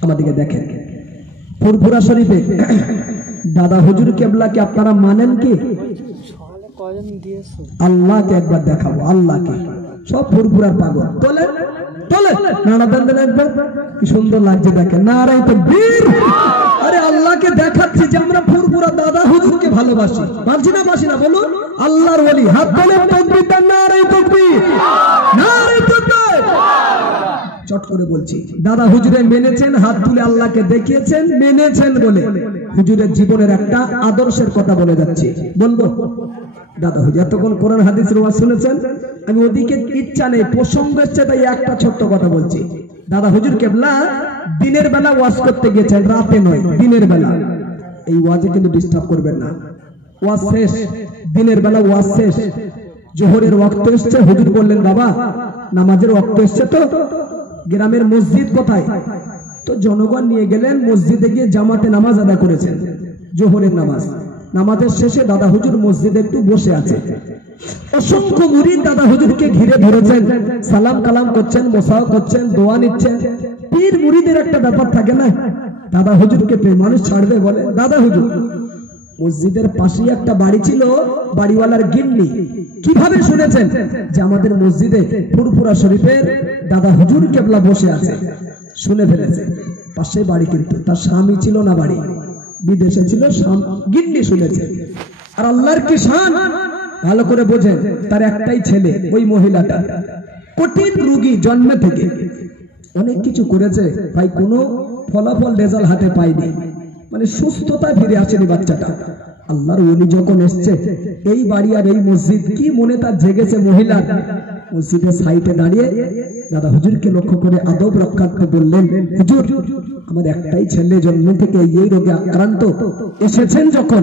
আমার দিকে দেখেন, ফুরফুরা শরীফে দাদা হুজুর কেবলাকে আপনারা মানেন কি? আল্লাহকে একবার দেখাবো, আল্লাহকে। সব ফুরফুরার পাগল, তোলে তোলে নানা দেন একবার, কি সুন্দর লাগছে দেখেন, নারাই তাকবীর। আরে আল্লাহকে দেখাচ্ছি যে আমরা ফুরফুরা দাদা হুজুরকে ভালোবাসি, বাসি না বাসি না? বলুন, আল্লাহর ওলি, হাত তোলে, তাকবীর দেন, নারাই তাকবীর, নারাই তাকবীর। চট করে বলছি, দাদা হুজুরে মেনেছেন, হাত তুলে আল্লাহকে দেখিয়েছেন, মেনেছেন বলে হুজুরের জীবনের একটা আদর্শের কথা বলে যাচ্ছি। বলবো দাদা হুজুর এতক্ষণ কোরআন হাদিসের ওয়াজ শুনেছেন, আমি ওদিকে ইচ্ছা নেই, প্রসঙ্গ এসছে তাই একটা ছোট্ট কথা বলছি। দাদা হুজুর কেবলা দিনের বেলা ওয়াজ করতে গেছেন, রাতে নয়, দিনের বেলা। এই ওয়াজে কিন্তু ডিস্টার্ব করবেন না, ওয়াজ শেষ, দিনের বেলা ওয়াজ শেষ, জোহরের ওয়াক্ত এসছে। হুজুর বললেন বাবা নামাজের ওয়াক্ত এসছে তো, গ্রামের মসজিদ কোথায়? তো জনগণ নিয়ে গেলেন মসজিদে, গিয়ে জামাতে নামাজ আদায় করেছেন, জোহরের নামাজ। নামাজের শেষে দাদা হুজুর মসজিদে একটু বসে আছে, অসংখ্য মুরিদ দাদা হুজুরকে ঘিরে ধরেছেন, সালাম কালাম করছেন, মোসাও করছেন, দোয়া নিচ্ছেন। পীর মুরিদের একটা ব্যাপার থাকে না, দাদা হুজুরকে পেয়ে মানুষ ছাড়বে বলে। দাদা হুজুর মসজিদের পাশেই একটা বাড়ি ছিল, বাড়িওয়ালার গিন্নি কিভাবে শুনেছেন যে আমাদের মসজিদে ফুরফুরা শরীফের দাদা হুজুর কেবলা বসে আছে, শুনে ফেলেছে। পাশে বাড়ি, কিন্তু তার স্বামী ছিল না, বাড়ি বিদেশে ছিল, গিন্নি শুনেছে। আর আল্লাহর কি শান ভালো করে বোঝেন, তার একটাই ছেলে, ওই মহিলাটা কঠিন রোগী, জন্মে থেকে অনেক কিছু করেছে ভাই, কোনো ফলাফল রেজাল্ট হাতে পায়নি, মানে সুস্থতা ফিরে আসেনি বাচ্চাটা। আল্লাহর ওলি যখন এসছে এই বাড়ি আর এই মসজিদ, কি মনে তার জেগেছে মহিলা, মসজিদের সাইডে দাঁড়িয়ে দাদা হুজুরকে লক্ষ্য করে আদব রক্ষার্থে বললেন, হুজুর আমার একটাই ছেলে, জন্ম থেকে এই রোগে আক্রান্ত, এসেছেন যখন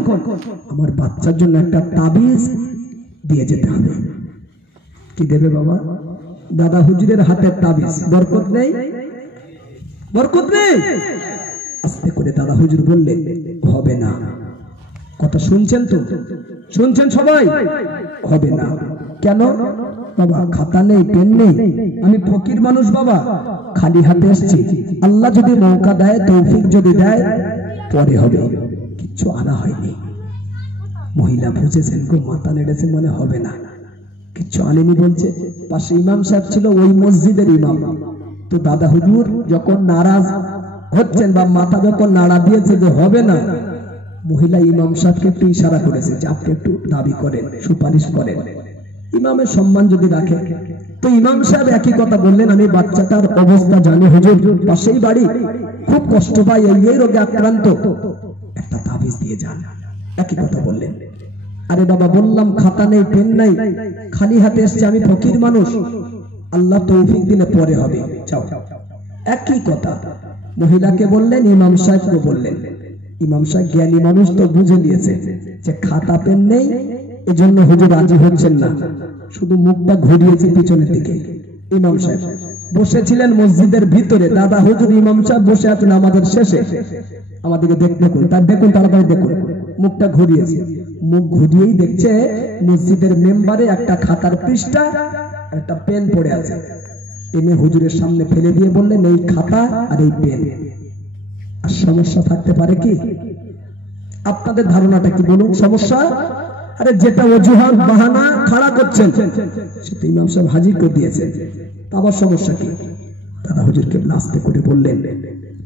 আমার বাচ্চার জন্য একটা তাবিজ দিয়ে যেতে হবে। কি দেবে বাবা? দাদা হুজুরের হাতের তাবিজ, বরকত নেই, বরকত নেই। আস্তে করে দাদা হুজুর বললেন, হবে না। কথা শুনছেন তো? শুনছেন সবাই? হবে না। কেন বাবা? খাতা নেই, পেন নেই, আমি ফকির মানুষ বাবা, খালি হাতে এসেছি। আল্লাহ যদি মৌকা দেয়, তৌফিক যদি দেয়, পরে হবে। কিচ্ছু আনা হয়নি। মহিলা বুঝেছেন, গো মাথা নেড়েছে, মনে হবে না, কিচ্ছু আনেনি বলছে। পাশে ইমাম সাহেব ছিল, ওই মসজিদের ইমাম। তো দাদা হুজুর যখন নারাজ হচ্ছেন বা মাথা যখন নাড়া দিয়েছে যে হবে না, মহিলা ইমাম সাহেবকে একটু ইশারা করেছে যে আপনি একটু দাবি করেন, সুপারিশ করেন, ইমামের সম্মান যদি রাখে। তো ইমাম সাহেব একই কথা বললেন, আমি বাচ্চাটার অবস্থা জানি হুজুর, পাশেই বাড়ি, খুব কষ্ট পাই, এই রোগে আক্রান্ত, একটা তাবিজ দিয়ে যান। একই কথা বললেন। আরে বাবা বললাম খাতা নেই, পেন নাই, খালি হাতে এসছে, আমি ফকির মানুষ, আল্লাহ তৌফিক দিলে পরে হবে, যাও। একই কথা মহিলাকে বললেন, ইমাম সাহেবকে বললেন। ইমাম সাহেব জ্ঞানী মানুষ, তো বুঝে নিয়েছে যে খাতা পেন নেই, এজন্য হুজুর রাজি হচ্ছেন না, শুধু মুখটা ঘুরিয়েছে পিছনের দিকে। ইমাম সাহেব বসেছিলেন মসজিদের ভিতরে, দাদা হুজুর ইমাম সাহেব বসে আছেন আমাদের শেষে। আমাদেরকে দেখুন, তার দেখুন, তাড়াতাড়ি দেখুন, মুখটা ঘুরিয়েছে। মুখ ঘুরিয়েই দেখছে মসজিদের মেম্বারে একটা খাতার পৃষ্ঠা, একটা পেন পড়ে আছে। এনে হুজুরের সামনে ফেলে দিয়ে বললেন, এই খাতা আর এই পেন। আর সমস্যা থাকতে পারে কি? আপনাদের ধারণাটা কি বলুন? সমস্যা? আরে যেটা অজুহাত বাহানা খাড়া করছেন, সেটা ইমাম সাহেব হাজির করে দিয়েছে, আবার সমস্যা কি? দাদা হুজুরকে আস্তে করে বললেন,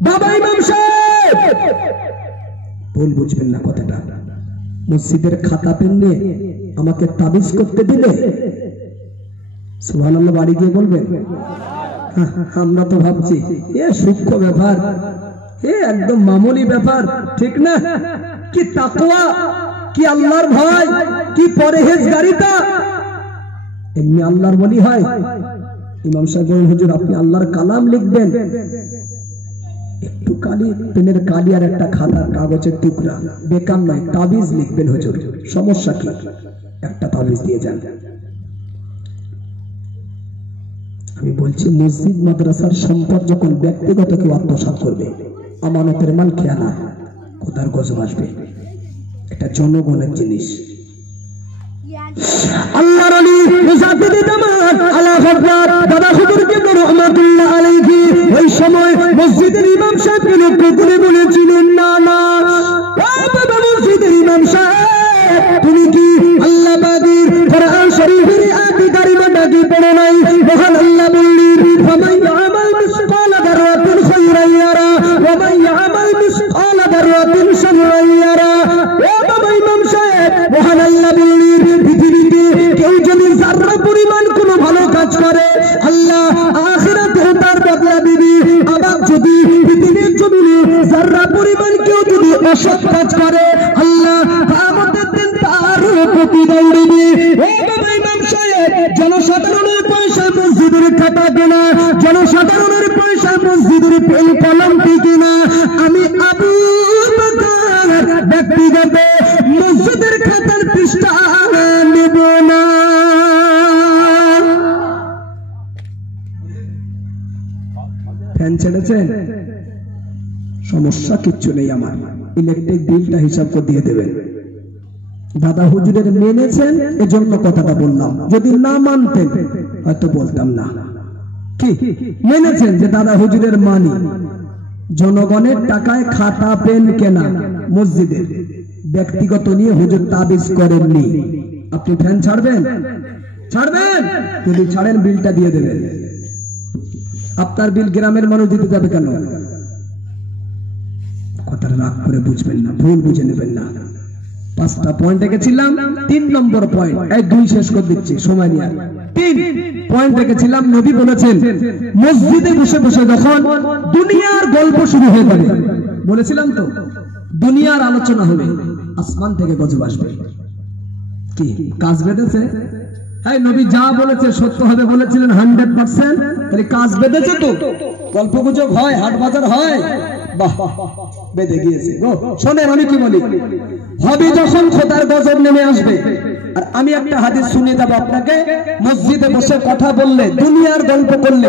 বাবা ইমাম সাহেব, ভুল বুঝবেন না কথাটা, মসজিদের খাতা পেন নিয়ে আমাকে তাবিজ করতে দিলে? সুবহানাল্লাহ বাড়ি গিয়ে বলবেন। আমরা তো ভাবছি এ সূক্ষ্ম ব্যাপার, এ একদম মামুলি ব্যাপার, ঠিক না? কি তাকওয়া, কি আল্লাহর ভয়, কি পরহেজগারিতা, এমনি আল্লাহর বলি হয়? ইমাম সাহেব বলেন, হুজুর আপনি আল্লাহর কালাম লিখবেন, একটু কালি, পেনের কালি আর একটা খাতার কাগজের টুকরা, বেকার নয়, তাবিজ লিখবেন হুজুর, সমস্যা কি? একটা তাবিজ দিয়ে যান। আমি বলছি মসজিদ মাদ্রাসার সম্পদ যখন ব্যক্তিগত কেউ আত্মসাৎ করবে, আমানতের মাল খেয়ানা, খোদার গজব আসবে। এটা জনগণের জিনিস। আল্লাহর ওলি মুজাদ্দিদ জামাত আল্লাহু আকবার দাদা হুজুরকে রাহমাতুল্লাহ আলাইহি ওই সময় মসজিদের ইমাম সাহেবকে লক্ষ্য করে বলেছিলেন, না না বাবা মসজিদের ইমাম সাহেব, তুমি কি আল্লাহ পাকের কোরআন শরীফের আয়াত কারিমাটা কি পড়ো নাই? মহান আল্লাহ বললেন, ফামান ইয়ামাল মিসকালা দাররাতিন খায়রান ইয়ারা ওয়া মান ইয়ামাল মিসকালা দাররাতিন শাররান ইয়ারা। ও বাবা ইমাম সাহেব, মহান আল্লাহ বললেন, পৃথিবীতে কেউ যদি যারা পরিমাণ কোনো ভালো কাজ করে, আল্লাহ আখিরাতেও তার বদলা দিবে। আবার যদি পৃথিবীর জমিনে যারা পরিমাণ কেউ যদি অসৎ কাজ করে, আল্লাহ কিয়ামতের দিন তার প্রতিদান দিবে। ও বাবা ইমাম সাহেব, জনসাধারণের পয়সা মসজিদের খাতা কেনা, জনসাধারণের পয়সা মসজিদের পেন কলম কিনা, আমি আবু বকর ব্যক্তিগত মসজিদের খাতা ফ্যান ছেড়েছেন, সমস্যা কিচ্ছু নেই, আমার ইলেকট্রিক বিলটা হিসাব করে দিয়ে দেবেন। দাদা হুজুরের মেনেছেন এজন্য কথাটা বললাম, যদি না মানতেন হয়তো বলতাম না। কি মেনেছেন যে দাদা হুজুরের মানি, জনগণের টাকায় খাতা পেন কেনা মসজিদের, ব্যক্তিগত নিয়ে হুজুর তাবিজ করেননি। আপনি ফ্যান ছাড়বেন? ছাড়বেন? যদি ছাড়েন বিলটা দিয়ে দেবেন। আপনার বিল গ্রামের মানুষ দিতে যাবে কেন? কথাটা রাগ করে বুঝবেন না, ভুল বুঝে নেবেন না। 5টা পয়েন্ট রেখেছিলাম, 3 নম্বর পয়েন্ট, এই 2 শেষ করে দিচ্ছি সময় নিয়ে। 3 পয়েন্ট রেখেছিলাম, নবী বলেছেন মসজিদে বসে বসে যখন দুনিয়ার গল্প শুরু হয়ে যাবে, বলেছিলাম তো দুনিয়ার আলোচনা হবে, আসমান থেকে গজব আসবে। কি কাজ বেঁধেছে? হ্যাঁ, নবী যা বলেছে সত্য হবে বলেছিলেন 100%, তাহলে কাজ বেঁধেছে তো। গল্প গুজব হয়, হাট বাজার হয়, বাহ বেঁধে গিয়েছে গো। শোনেন আমি কি বলি, হবে যখন খোদার গজব নেমে আসবে। আর আমি একটা হাদিস শুনিয়ে দেব আপনাকে, মসজিদে বসে কথা বললে, দুনিয়ার গল্প করলে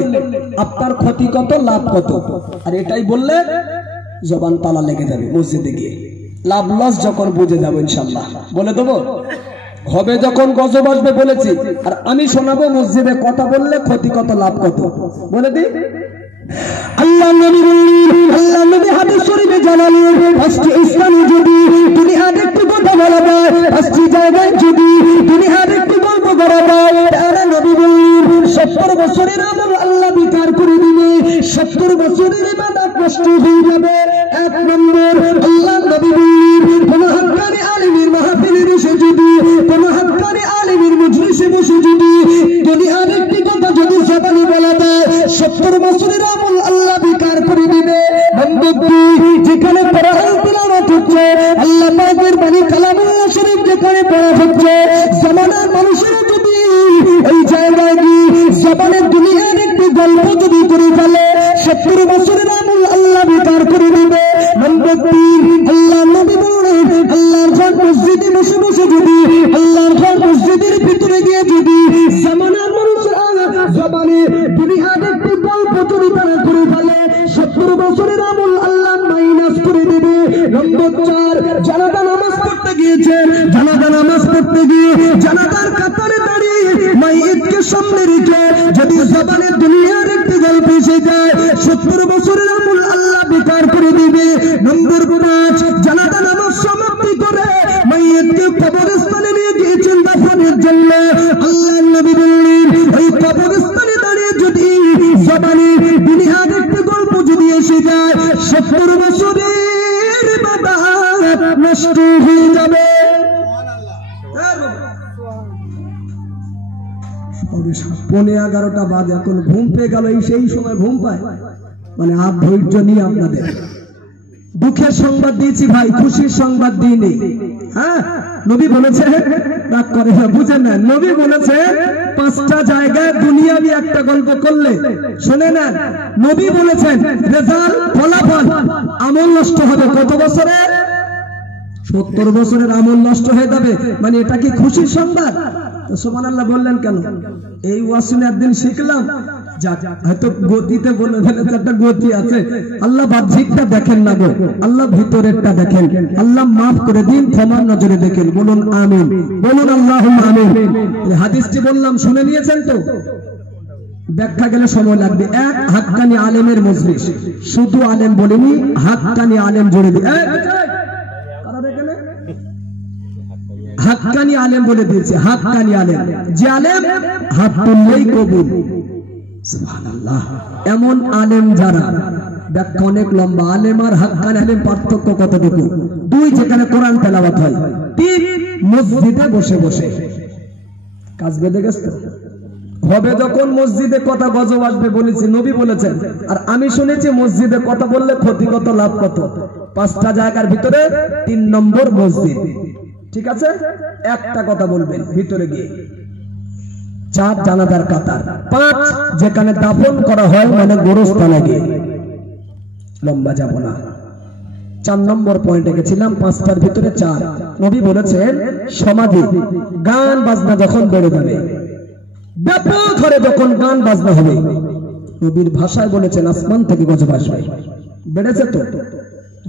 আপনার ক্ষতি কত, লাভ কত। আর এটাই বললে জবান তালা লেগে যাবে মসজিদে গিয়ে, লাভ লস যখন বুঝে যাবো ইনশাল্লাহ। বলে দেবো হবে যখন গজব আসবে বলেছি, আর আমি শোনাবো মসজিদে কথা বললে ক্ষতি কত, লাভ কত। বলে দিই, আল্লাহ নবী বললেন, আল্লাহ নবী হাদিস শরীফে জানালেন, 5টি স্থানে যদি দুনিয়ার একটু কথা বলা যায়, 5টি জায়গায় যদি দুনিয়ার একটু গল্প করা যায়, তাহলে নবী বললেন 70 বছরের আমল আল্লাহ বিকার করে দিবে, 70 বছরের ইবাদত নষ্ট হয়ে যাবে। 1 নম্বর, আল্লাহ নবী বললেন কোন হক্কানি আলিমের মাহফিলে বসে যদি, কোন হক্কানি আলিমের মজলিসে বসে যদি দুনিয়ার একটি কথা যদি জবানে বলা যায়, 70 বছরের আমল আল্লাহ বিকার করে দিবে। যেখানে কোরআন তিলাওয়াত হচ্ছে, আল্লাহ পাকের বাণী কালামুল্লাহ শরীফ যেখানে পড়া হচ্ছে, জামানার মানুষেরা যদি এই জায়গায় গিয়ে জবানের দুনিয়ার একটি গল্প যদি করে ফেলে, 70 বছরের আমল আল্লাহ বিকার করে দিবে। আল্লাহ নবী বলেন, আল্লাহর ঘর মসজিদে বসে বসে যদি, আল্লাহর ঘর মসজিদের ভিতরে গিয়ে যদি জামানার মানুষেরা জবানে দুনিয়ার একটি গল্প যদি তারা করে ফেলে, 70 বছরের আমল আল্লাহ মাইনাস করে দেবে। নম্বর 4, জানাজা নামাজ পড়তে গিয়েছে, জানাজা নামাজ পড়তে গিয়ে জানাজার কাতারে দাঁড়িয়ে মাইয়িতকে সামনে রেখে যদি জবানে দুনিয়ার একটি গল্প এসে যায়, 70 বছরের আমল আল্লাহ বেকার করে দিবে। নম্বর 5, জানাজা নামাজ সমাপ্তি করে মাইয়িতকে কবরস্থানে নিয়ে গিয়েছেন দাফনের জন্য, আল্লাহ নবী বললেন ওই কবরস্থানে দাঁড়িয়ে যদি জবানে দুনিয়ার একটি গল্প যদি এসে যায়, 70 বছরের ইবাদত নষ্ট হয়ে যাবে। পৌনে 11টা বাজে, এখন ঘুম পেয়ে গেল, এই সেই সময় ঘুম পায়, মানে আর ধৈর্য নিয়ে আপনাদের দুঃখের সংবাদ দিয়েছি ভাই, খুশির সংবাদ দিইনি। হ্যাঁ, নবী বলেছে, রাগ করে না, বুঝেন না, নবী বলেছে 5টা জায়গায় দুনিয়াবি একটা গল্প করলে, শুনে নেন, নবী বলেছেন রেজাল্ট, ফলাফল, আমল নষ্ট হবে কত বছরে? 70 বছরের আমল নষ্ট হয়ে যাবে। মানে এটা কি খুশির সংবাদ? সুবহানাল্লাহ বললেন কেন? এই ওয়াসিনে একদিন শিখলাম, হয়তো গতিতে বলে ফেলেছে, একটা গতি আছে। আল্লাহ বাহ্যিকটা দেখেন না গো, আল্লাহ ভিতরেরটা দেখেন। আল্লাহ মাফ করে দিন, ক্ষমার নজরে দেখেন। বলুন আমিন, বলুন আল্লাহুম্মা আমিন। হাদিসটি বললাম, শুনে নিয়েছেন তো? ব্যাখ্যা গেলে সময় লাগবে। 1, হাক্কানি আলেমের মজলিস, শুধু আলেম বলিনি, হাক্কানি আলেম জুড়ে দিই। হাক্কানি আলেম বলে দিয়েছে, হাক্কানি আলেম, যে আলেম হাত তুললেই কবুল। সুবহানাল্লাহ, এমন আলেম যারা, ব্যাখ্যা অনেক লম্বা। আলেম আর হাক্কানি আলেম পার্থক্য কতটুকু? 2, যেখানে কোরআন তেলাওয়াত হয়। 3, মসজিদে বসে বসে। কাজ বেঁধে গেছে। হবে যখন মসজিদে কথা গজব আসবে বলেছি, নবী বলেছেন, আর আমি শুনেছি মসজিদে কথা বললে ক্ষতি কত, লাভ কত। 5টা জায়গার ভিতরে 3 নম্বর মসজিদ। ঠিক আছে, একটা কথা বলবেন ভিতরে গিয়ে। 4, জানাজার কাতার। 5, যেখানে দাফন করা হয়, মানে গোরস্থানে গিয়ে। লম্বা যাব না। 4 নম্বর পয়েন্টে গেছিলাম, 5টার ভিতরে 4। নবী বলেছেন সমাধি, গান বাজনা যখন বেড়ে যাবে, ব্যাপক ধরে যখন গান বাজনা হবে, নবীর ভাষায় বলেছেন আসমান থেকে গজব আসবে। বেড়েছে তো?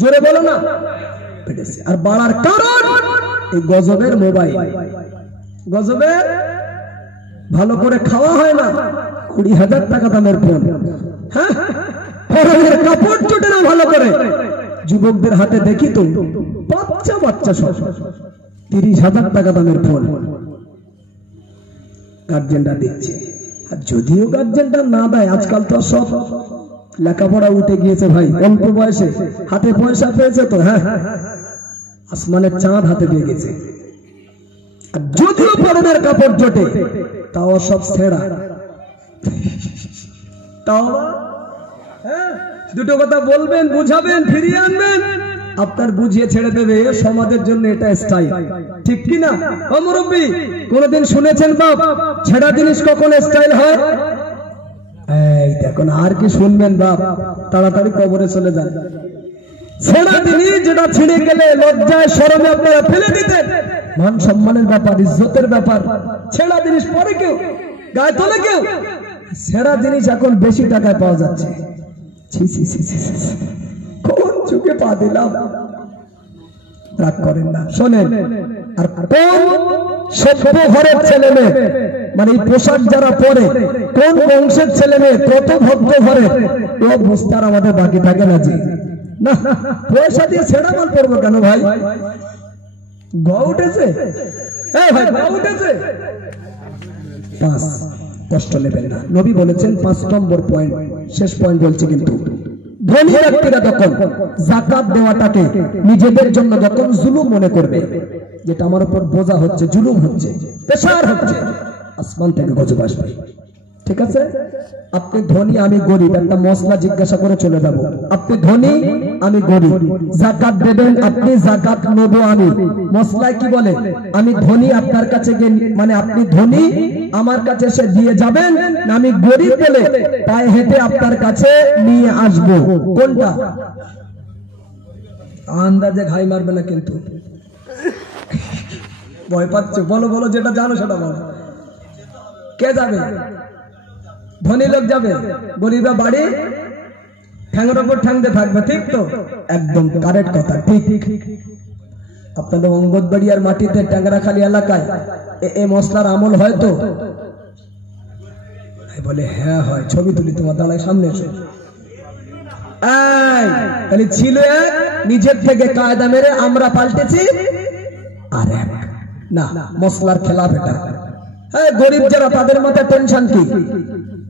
জোরে বলো না। বেড়েছে। আর বাড়ার কারণ এই গজবের মোবাইল। গজবের ভালো করে খাওয়া হয় না, 20,000 টাকা দামের ফোন। হ্যাঁ, পরনের কাপড় চটে না ভালো করে। যুবকদের হাতে দেখি তো বাচ্চা বাচ্চা সব 30,000 টাকা দামের ফোন গার্জেনরা দিচ্ছে। আর যদিও গার্জেনটা না দেয়, আজকাল তো সব লেখাপড়া উঠে গিয়েছে ভাই, অল্প বয়সে হাতে পয়সা পেয়েছে তো। হ্যাঁ, আসমানের চাঁদ হাতে পেয়ে গেছে। আর যদিও পরনের কাপড় জোটে, তাও সব ছেঁড়া। তাও দুটো কথা বলবেন, বুঝাবেন, ফিরিয়ে আনবেন, আপনার বুঝিয়ে ছেড়ে দেবে। সমাজের জন্য এটা স্টাইল, ঠিক কি না? ও মুরব্বি, কোনদিন শুনেছেন বাপ ছেঁড়া জিনিস কখন স্টাইল হয়? এই দেখুন, আর কি শুনবেন বাপ, তাড়াতাড়ি কবরে চলে যান। ছেঁড়া জিনিস যেটা ছিঁড়ে গেলে লজ্জায় শরমে আপনারা ফেলে দিতেন, মান সম্মানের ব্যাপার, ইজ্জতের ব্যাপার, ছেঁড়া জিনিস পরে কেউ গায়ে তোলে কেউ। ছেঁড়া জিনিস এখন বেশি টাকায় পাওয়া যাচ্ছে। কোন চুকে পা দিলাম? রাগ করেন না, শোনেন। আর কোন সভ্য ঘরের ছেলে মেয়ে, মানে এই পোশাক যারা পরে, কোন বংশের ছেলে মেয়ে, কত ভদ্র ঘরের, ও বুঝতে আর আমাদের বাকি থাকে না। যে না, পয়সা দিয়ে ছেঁড়া মাল পরবো কেন ভাই? গ উঠেছে, হ্যাঁ ভাই, গ উঠেছে। 5, কষ্ট নেবেন না। নবী বলেছেন 5 নম্বর পয়েন্ট, শেষ পয়েন্ট বলছি কিন্তু, ধনী ব্যক্তিরা যখন যাকাত দেওয়াটাকে নিজেদের জন্য যখন জুলুম মনে করবে, যেটা আমার উপর বোঝা হচ্ছে, জুলুম হচ্ছে, প্রেসার হচ্ছে, আসমান থেকে গজব আসবে। ঠিক আছে? আপনি ধনী, আমি গরিব, একটা মশলা জিজ্ঞাসা করে চলে যাব। আপনি ধনী, আমি গরিব, যাকাত দেবেন আপনি, যাকাত নেব আমি। মশলায় কি বলে? আমি ধনী, আপনার কাছে গিয়ে, মানে আপনি ধনী আমার কাছে এসে দিয়ে যাবেন, না আমি গরিব বলে পায়ে হেঁটে আপনার কাছে নিয়ে আসব? কোনটা? আন্দাজে ঘাই মারবে না কিন্তু, ভয় পাচ্ছ? বলো বলো, যেটা জানো সেটা বলো। কে যাবে? ধনী লোক যাবে, গরিবরা বাড়ি ঠ্যাংের ওপর ঠ্যাং দিয়ে থাকবে। ঠিক তো? একদম কারেক্ট কথা, ঠিক। আপনাদের অঙ্গদবাড়ি আর মাটিতে ট্যাংরাখালী এলাকায় এ মশলার আমল হয় তো? বলে হ্যাঁ হয়। ছবি তুলি, তোমার দাঁড়ায় সামনে এসো। তাহলে ছিল এক, নিজের থেকে কায়দা মেরে আমরা পাল্টেছি আর এক। না, মশলার খেলাফ এটা। হ্যাঁ, গরিব যারা, তাদের মাথায় টেনশন কি?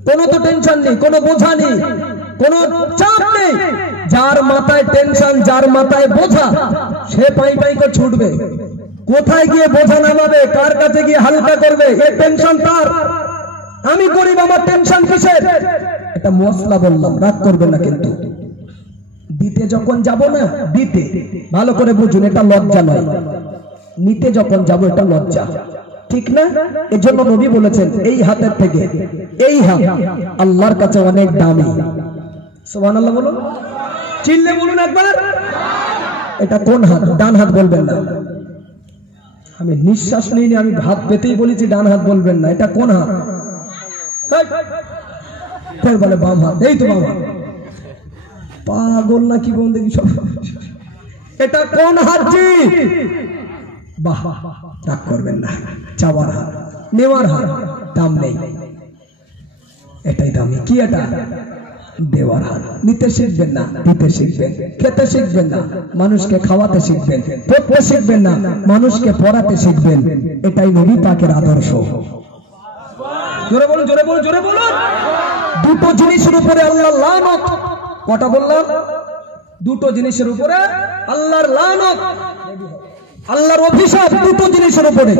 কোনো তো টেনশন নেই, কোনো বোঝা নেই, কোনো চাপ নেই। যার মাথায় টেনশন, যার মাথায় বোঝা, সে পাই পাই করে ছুটবে। কোথায় গিয়ে বোঝা নামাবে, কার কাছে গিয়ে হালকা করবে, এ টেনশন তার। আমি গরিব, আমার টেনশন কিসের? এটা মশলা বললাম, রাগ করবেন না কিন্তু। দিতে যখন যাব না, দিতে ভালো করে বুঝুন, এটা লজ্জা নয়। নিতে যখন যাব, এটা লজ্জা, ঠিক না? এজন্য নবী বলেছেন এই হাতের থেকে এই হাত আল্লাহর কাছে অনেক দামি। সুবহানাল্লাহ বলুন, চিল্লে বলুন একবার। এটা কোন হাত? ডান হাত বলবেন না। আমি নিঃশ্বাস নিইনি, আমি ভাত পেতেই বলেছি ডান হাত বলবেন না। এটা কোন হাত? বলে বাম হাত। এই তো বাম হাত। পাগল না কি বল দেখি সব। এটা কোন হাত? জি, বাহ, রাগ করবেন না। চাওয়ার হাত, নেওয়ার হাত, দাম নেই, এটাই দামি। কি এটা? দেওয়ার হাত। নিতে শিখবেন না, দিতে শিখবেন। খেতে শিখবেন না, মানুষকে খাওয়াতে শিখবেন। পড়তে শিখবেন না, মানুষকে পড়াতে শিখবেন। এটাই নবী পাকের আদর্শ। জোরে বলুন, জোরে বলুন, জোরে বলুন। দুটো জিনিসের উপরে আল্লাহর লানত। কটা বললাম? দুটো জিনিসের উপরে আল্লাহর লানত, আল্লাহর অভিশাপ। দুটো জিনিসের উপরে।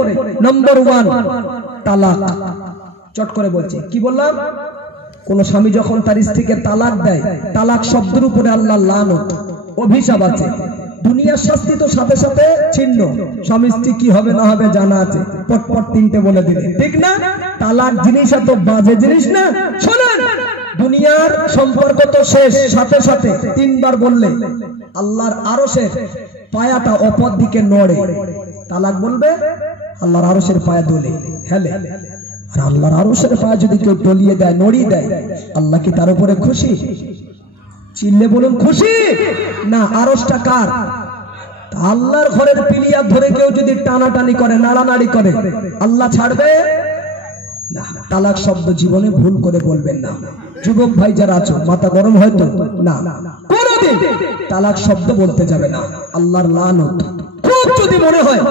নাম্বার 1, তালাক। চট করে বলছি, কি বললাম? কোন স্বামী যখন তার স্ত্রীকে তালাক দেয়, তালাক শব্দের উপরে আল্লাহর লানত, অভিশাপ আছে। দুনিয়ার শাস্তি তো সাথে সাথে ছিন্ন, স্বামী স্ত্রী কি হবে না হবে জানা আছে, পটপট 3টে বলে দিলে, ঠিক না? তালাক জিনিস এত বাজে জিনিস না। শোনেন, দুনিয়ার সম্পর্ক তো শেষ, সাথে সাথে 3বার বললে আল্লাহর আরশের পায়াটা অপর দিকে নড়ে। তালাক বলবে, আল্লাহর আরশের পায়া দোলে, হেলে। আর আল্লাহর আরশের পায়ে যদি কেউ টলিয়ে দেয়, নড়িয়ে দেয়, আল্লাহ কি তার উপরে খুশি? চিল্লে বলুন খুশি না? আরশটা কার? আল্লাহর ঘরের পিলিয়ার ধরে কেউ যদি টানাটানি করে, নাড়ানাড়ি করে, আল্লাহ ছাড়বে না। তালাক শব্দ জীবনে ভুল করে বলবেন না। যুবক ভাই যারা আছো, মাথা গরম হয়তো না, কোনদিন তালাক শব্দ বলতে যাবে না। আল্লাহর লানত। খুব যদি মনে হয়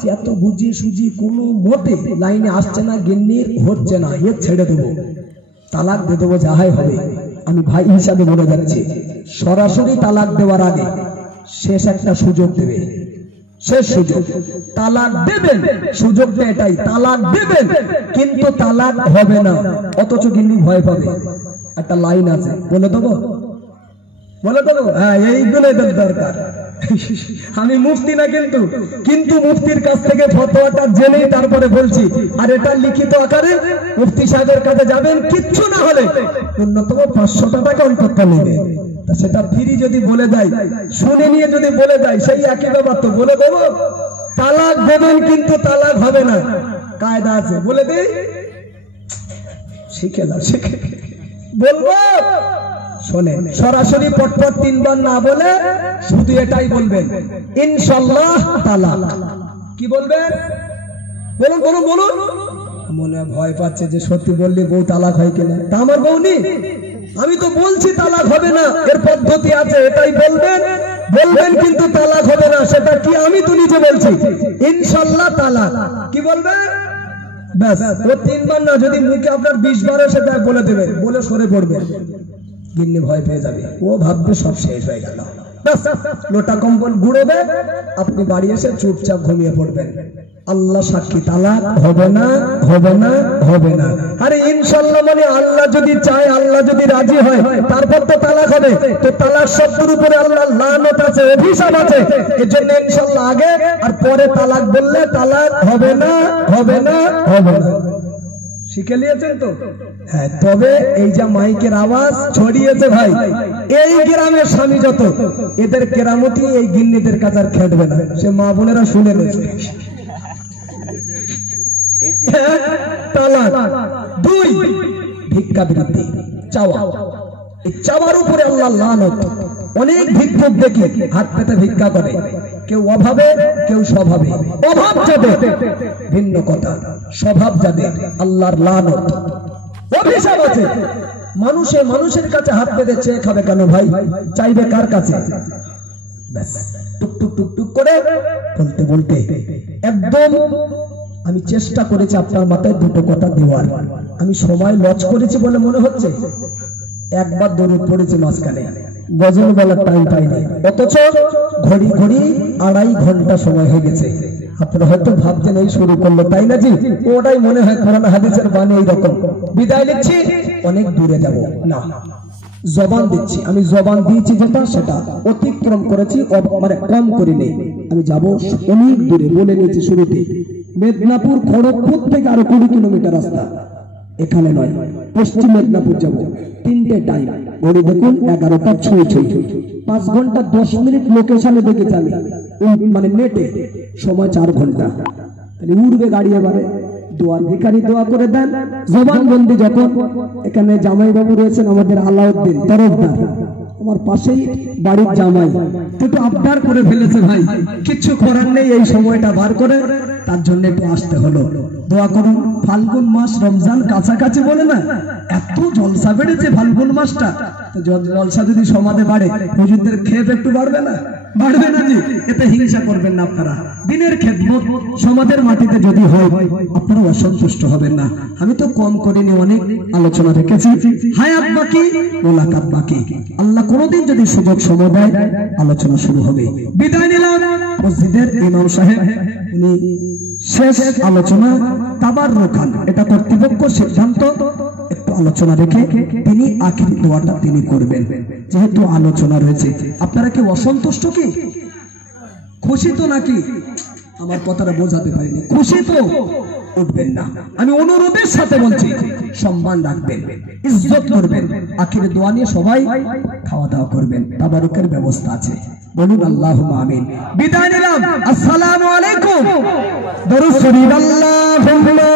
যে এত বুঝি সুজি কোনো মতে লাইনে আসছে না, গিন্নির হচ্ছে না, এ ছেড়ে দেবো, তালাক দিয়ে দেবো, যাহাই হবে, আমি ভাই হিসাবে বলে যাচ্ছি, সরাসরি তালাক দেওয়ার আগে শেষ একটা সুযোগ দেবে। শেষ সুযোগ, তালাক দেবেন, সুযোগটা এটাই, তালাক দেবেন কিন্তু তালাক হবে না। অথচ গিন্নি ভয় পাবে। একটা লাইন আছে, বলে দেবো? বলে দেবো? হ্যাঁ, এইগুলো দরকার। আমি মুফতি না, কিন্তু মুফতির কাছ থেকে ফতোয়াটা জেনেই তারপরে বলছি। আর এটা লিখিত আকারে মুফতি সাহেবের কাছে যাবেন, কিচ্ছু না হলে ন্যূনতম 500 টাকা অন্তত নেবে। সেটা ফ্রি যদি বলে দেয়, শুনে নিয়ে যদি বলে দেয়, সেই একই ব্যাপার। তো বলে দেবো তালাক দেবেন কিন্তু তালাক হবে না, কায়দা আছে, বলে দেই, শিখে না, শিখে বলবো। শোনেন, সরাসরি পটপট 3 বার না বলে শুধু এটাই বলবেন, ইনশাআল্লাহ তালাক। কি বলবেন? বলুন বলুন বলুন। মনে ভয় পাচ্ছে যে সত্যি বললে বউ তালাক হয় কিনা। তা আমার বউ নেই, আমি তো বলছি তালাক হবে না, এর পদ্ধতি আছে, এটাই বলবেন। বলবেন কিন্তু তালাক হবে না, সেটা কি? আমি তো নিজে বলছি ইনশাআল্লাহ তালাক। কি বলবেন? ব্যাস, ও 3 বার না, যদি মুখে আপনার 20 বার সেটা বলে দেবেন, বলে সরে পড়বেন। গিন্নি ভয় পেয়ে যাবে, ও ভাববে সব শেষ হয়ে গেল। লোটা কম্বল গুড়োবে, আপনি বাড়ি এসে চুপচাপ ঘুমিয়ে পড়বেন। আল্লাহ সাক্ষী, তালাক হবে না, হবে না, হবে না। আরে ইনশাআল্লাহ মানে আল্লাহ যদি চায়, আল্লাহ যদি রাজি হয়, তারপর তো তালাক হবে। তো তালাক শব্দের উপরে আল্লাহর লানত আছে, অভিশাপ আছে। এজন্য ইনশাআল্লাহ আগে আর পরে তালাক বললে তালাক হবে না, হবে না, হবে না। শিখে নিয়েছেন তো? হ্যাঁ। তবে এই যে মাইকের আওয়াজ ছড়িয়েছে ভাই, এই গ্রামের স্বামী যত, এদের কেরামতি এই গিন্নিদের কাছে আর খেটবে না। সে মা বোনেরা শুনে নিয়েছে। তালাক 2, ভিক্ষা বৃত্তি, চাওয়া। এই চাওয়ার উপরে আল্লাহ লানত। অনেক ভিক্ষুক দেখি হাত পেতে ভিক্ষা করে, কেউ অভাবে, কেউ স্বভাবে। অভাব যাদের ভিন্ন কথা, স্বভাব যাদের আল্লাহর লানত, অভিশাপ আছে। মানুষের কাছে হাত পেতে চেয়ে খাবে কেন ভাই? চাইবে কার কাছে? ব্যাস, টুক টুক টুক টুক করে বলতে বলতে একদম। আমি চেষ্টা করেছি আপনার মাথায় 2টো কথা দেওয়ার। আমি সময় লজ করেছি বলে মনে হচ্ছে, একবার দরুদ পড়েছি মাঝখানে, গজল বলার টাইম পাইনি, অথচ ঘড়ি ঘড়ি 2.5 ঘন্টা সময় হয়ে গেছে। আপনারা হয়তো ভাবছেন এই শুরু করলো, তাই না জি? ওটাই মনে হয় কোরআন হাদিসের বাণী এইরকম। বিদায় নিচ্ছি, অনেক দূরে যাব না, জবান দিচ্ছি। আমি জবান দিয়েছি যেটা, সেটা অতিক্রম করেছি, মানে কম করিনি। আমি যাব অনেক দূরে, বলে নিয়েছি শুরুতে। মেদিনীপুর খড়গপুর থেকে আরো 20 কিলোমিটার রাস্তা, এখানে নয়, পশ্চিম মেদিনীপুর যাব। 3টে টাইম, ঘড়ি দেখুন 11টা ছুঁই ছুঁই, 5 ঘন্টা 10 মিনিট লোকেশনে দেখেছি আমি, মানে নেটে সময় 4 ঘন্টা। তাহলে উড়বে গাড়ি। এবারে দোয়ার ভিখারি দোয়া করে দেন, জবানবন্দি যখন। এখানে জামাই বাবু রয়েছেন আমাদের আলাউদ্দিন তরফদার, আমার পাশেই বাড়ির জামাই, একটু আবদার করে ফেলেছে ভাই, কিচ্ছু করার নেই, এই সময়টা বার করে তার জন্য একটু আসতে হলো। দোয়া করুন। ফাল্গুন মাস, রমজান কাছাকাছি বলে না, এত জলসা বেড়েছে ফাল্গুন মাসটা। তো জলসা যদি সমাজে বাড়ে, হুজুরদের খেপ একটু বাড়বে না? বাড়বে না জি? এতে হিংসা করবেন না আপনারা। দিনের খেদমত সমাজের মাটিতে যদি হয়, আপনারা অসন্তুষ্ট হবেন না। আমি তো কম করিনি, অনেক আলোচনা রেখেছি। হায়াত বাকি, মোলাকাত বাকি। আল্লাহ কোনদিন যদি সুযোগ সময় দেয়, আলোচনা শুরু হবে। বিদায় নিলাম। মসজিদের ইমাম সাহেব উনি শেষ আলোচনা তাবাররুক খান, এটা কর্তৃপক্ষ সিদ্ধান্ত, একটু আলোচনা রেখে তিনি আখির দোয়াটা তিনি করবেন। যেহেতু আলোচনা রয়েছে, আপনারা কি অসন্তুষ্ট? কি খুশি তো নাকি? আমার কথাটা বোঝাতে পারিনি। খুশি তো? উঠবেন না। আমি অনুরোধের সাথে বলছি, সম্মান রাখবেন, ইজ্জত করবেন। আখিরে দোয়া নিয়ে সবাই খাওয়া দাওয়া করবেন, তাবারুকের ব্যবস্থা আছে। বলুন আল্লাহুম্মা আমিন। বিদায় নিলাম। আসসালামু আলাইকুম। দরুদ শরীফ। আল্লাহুম্মা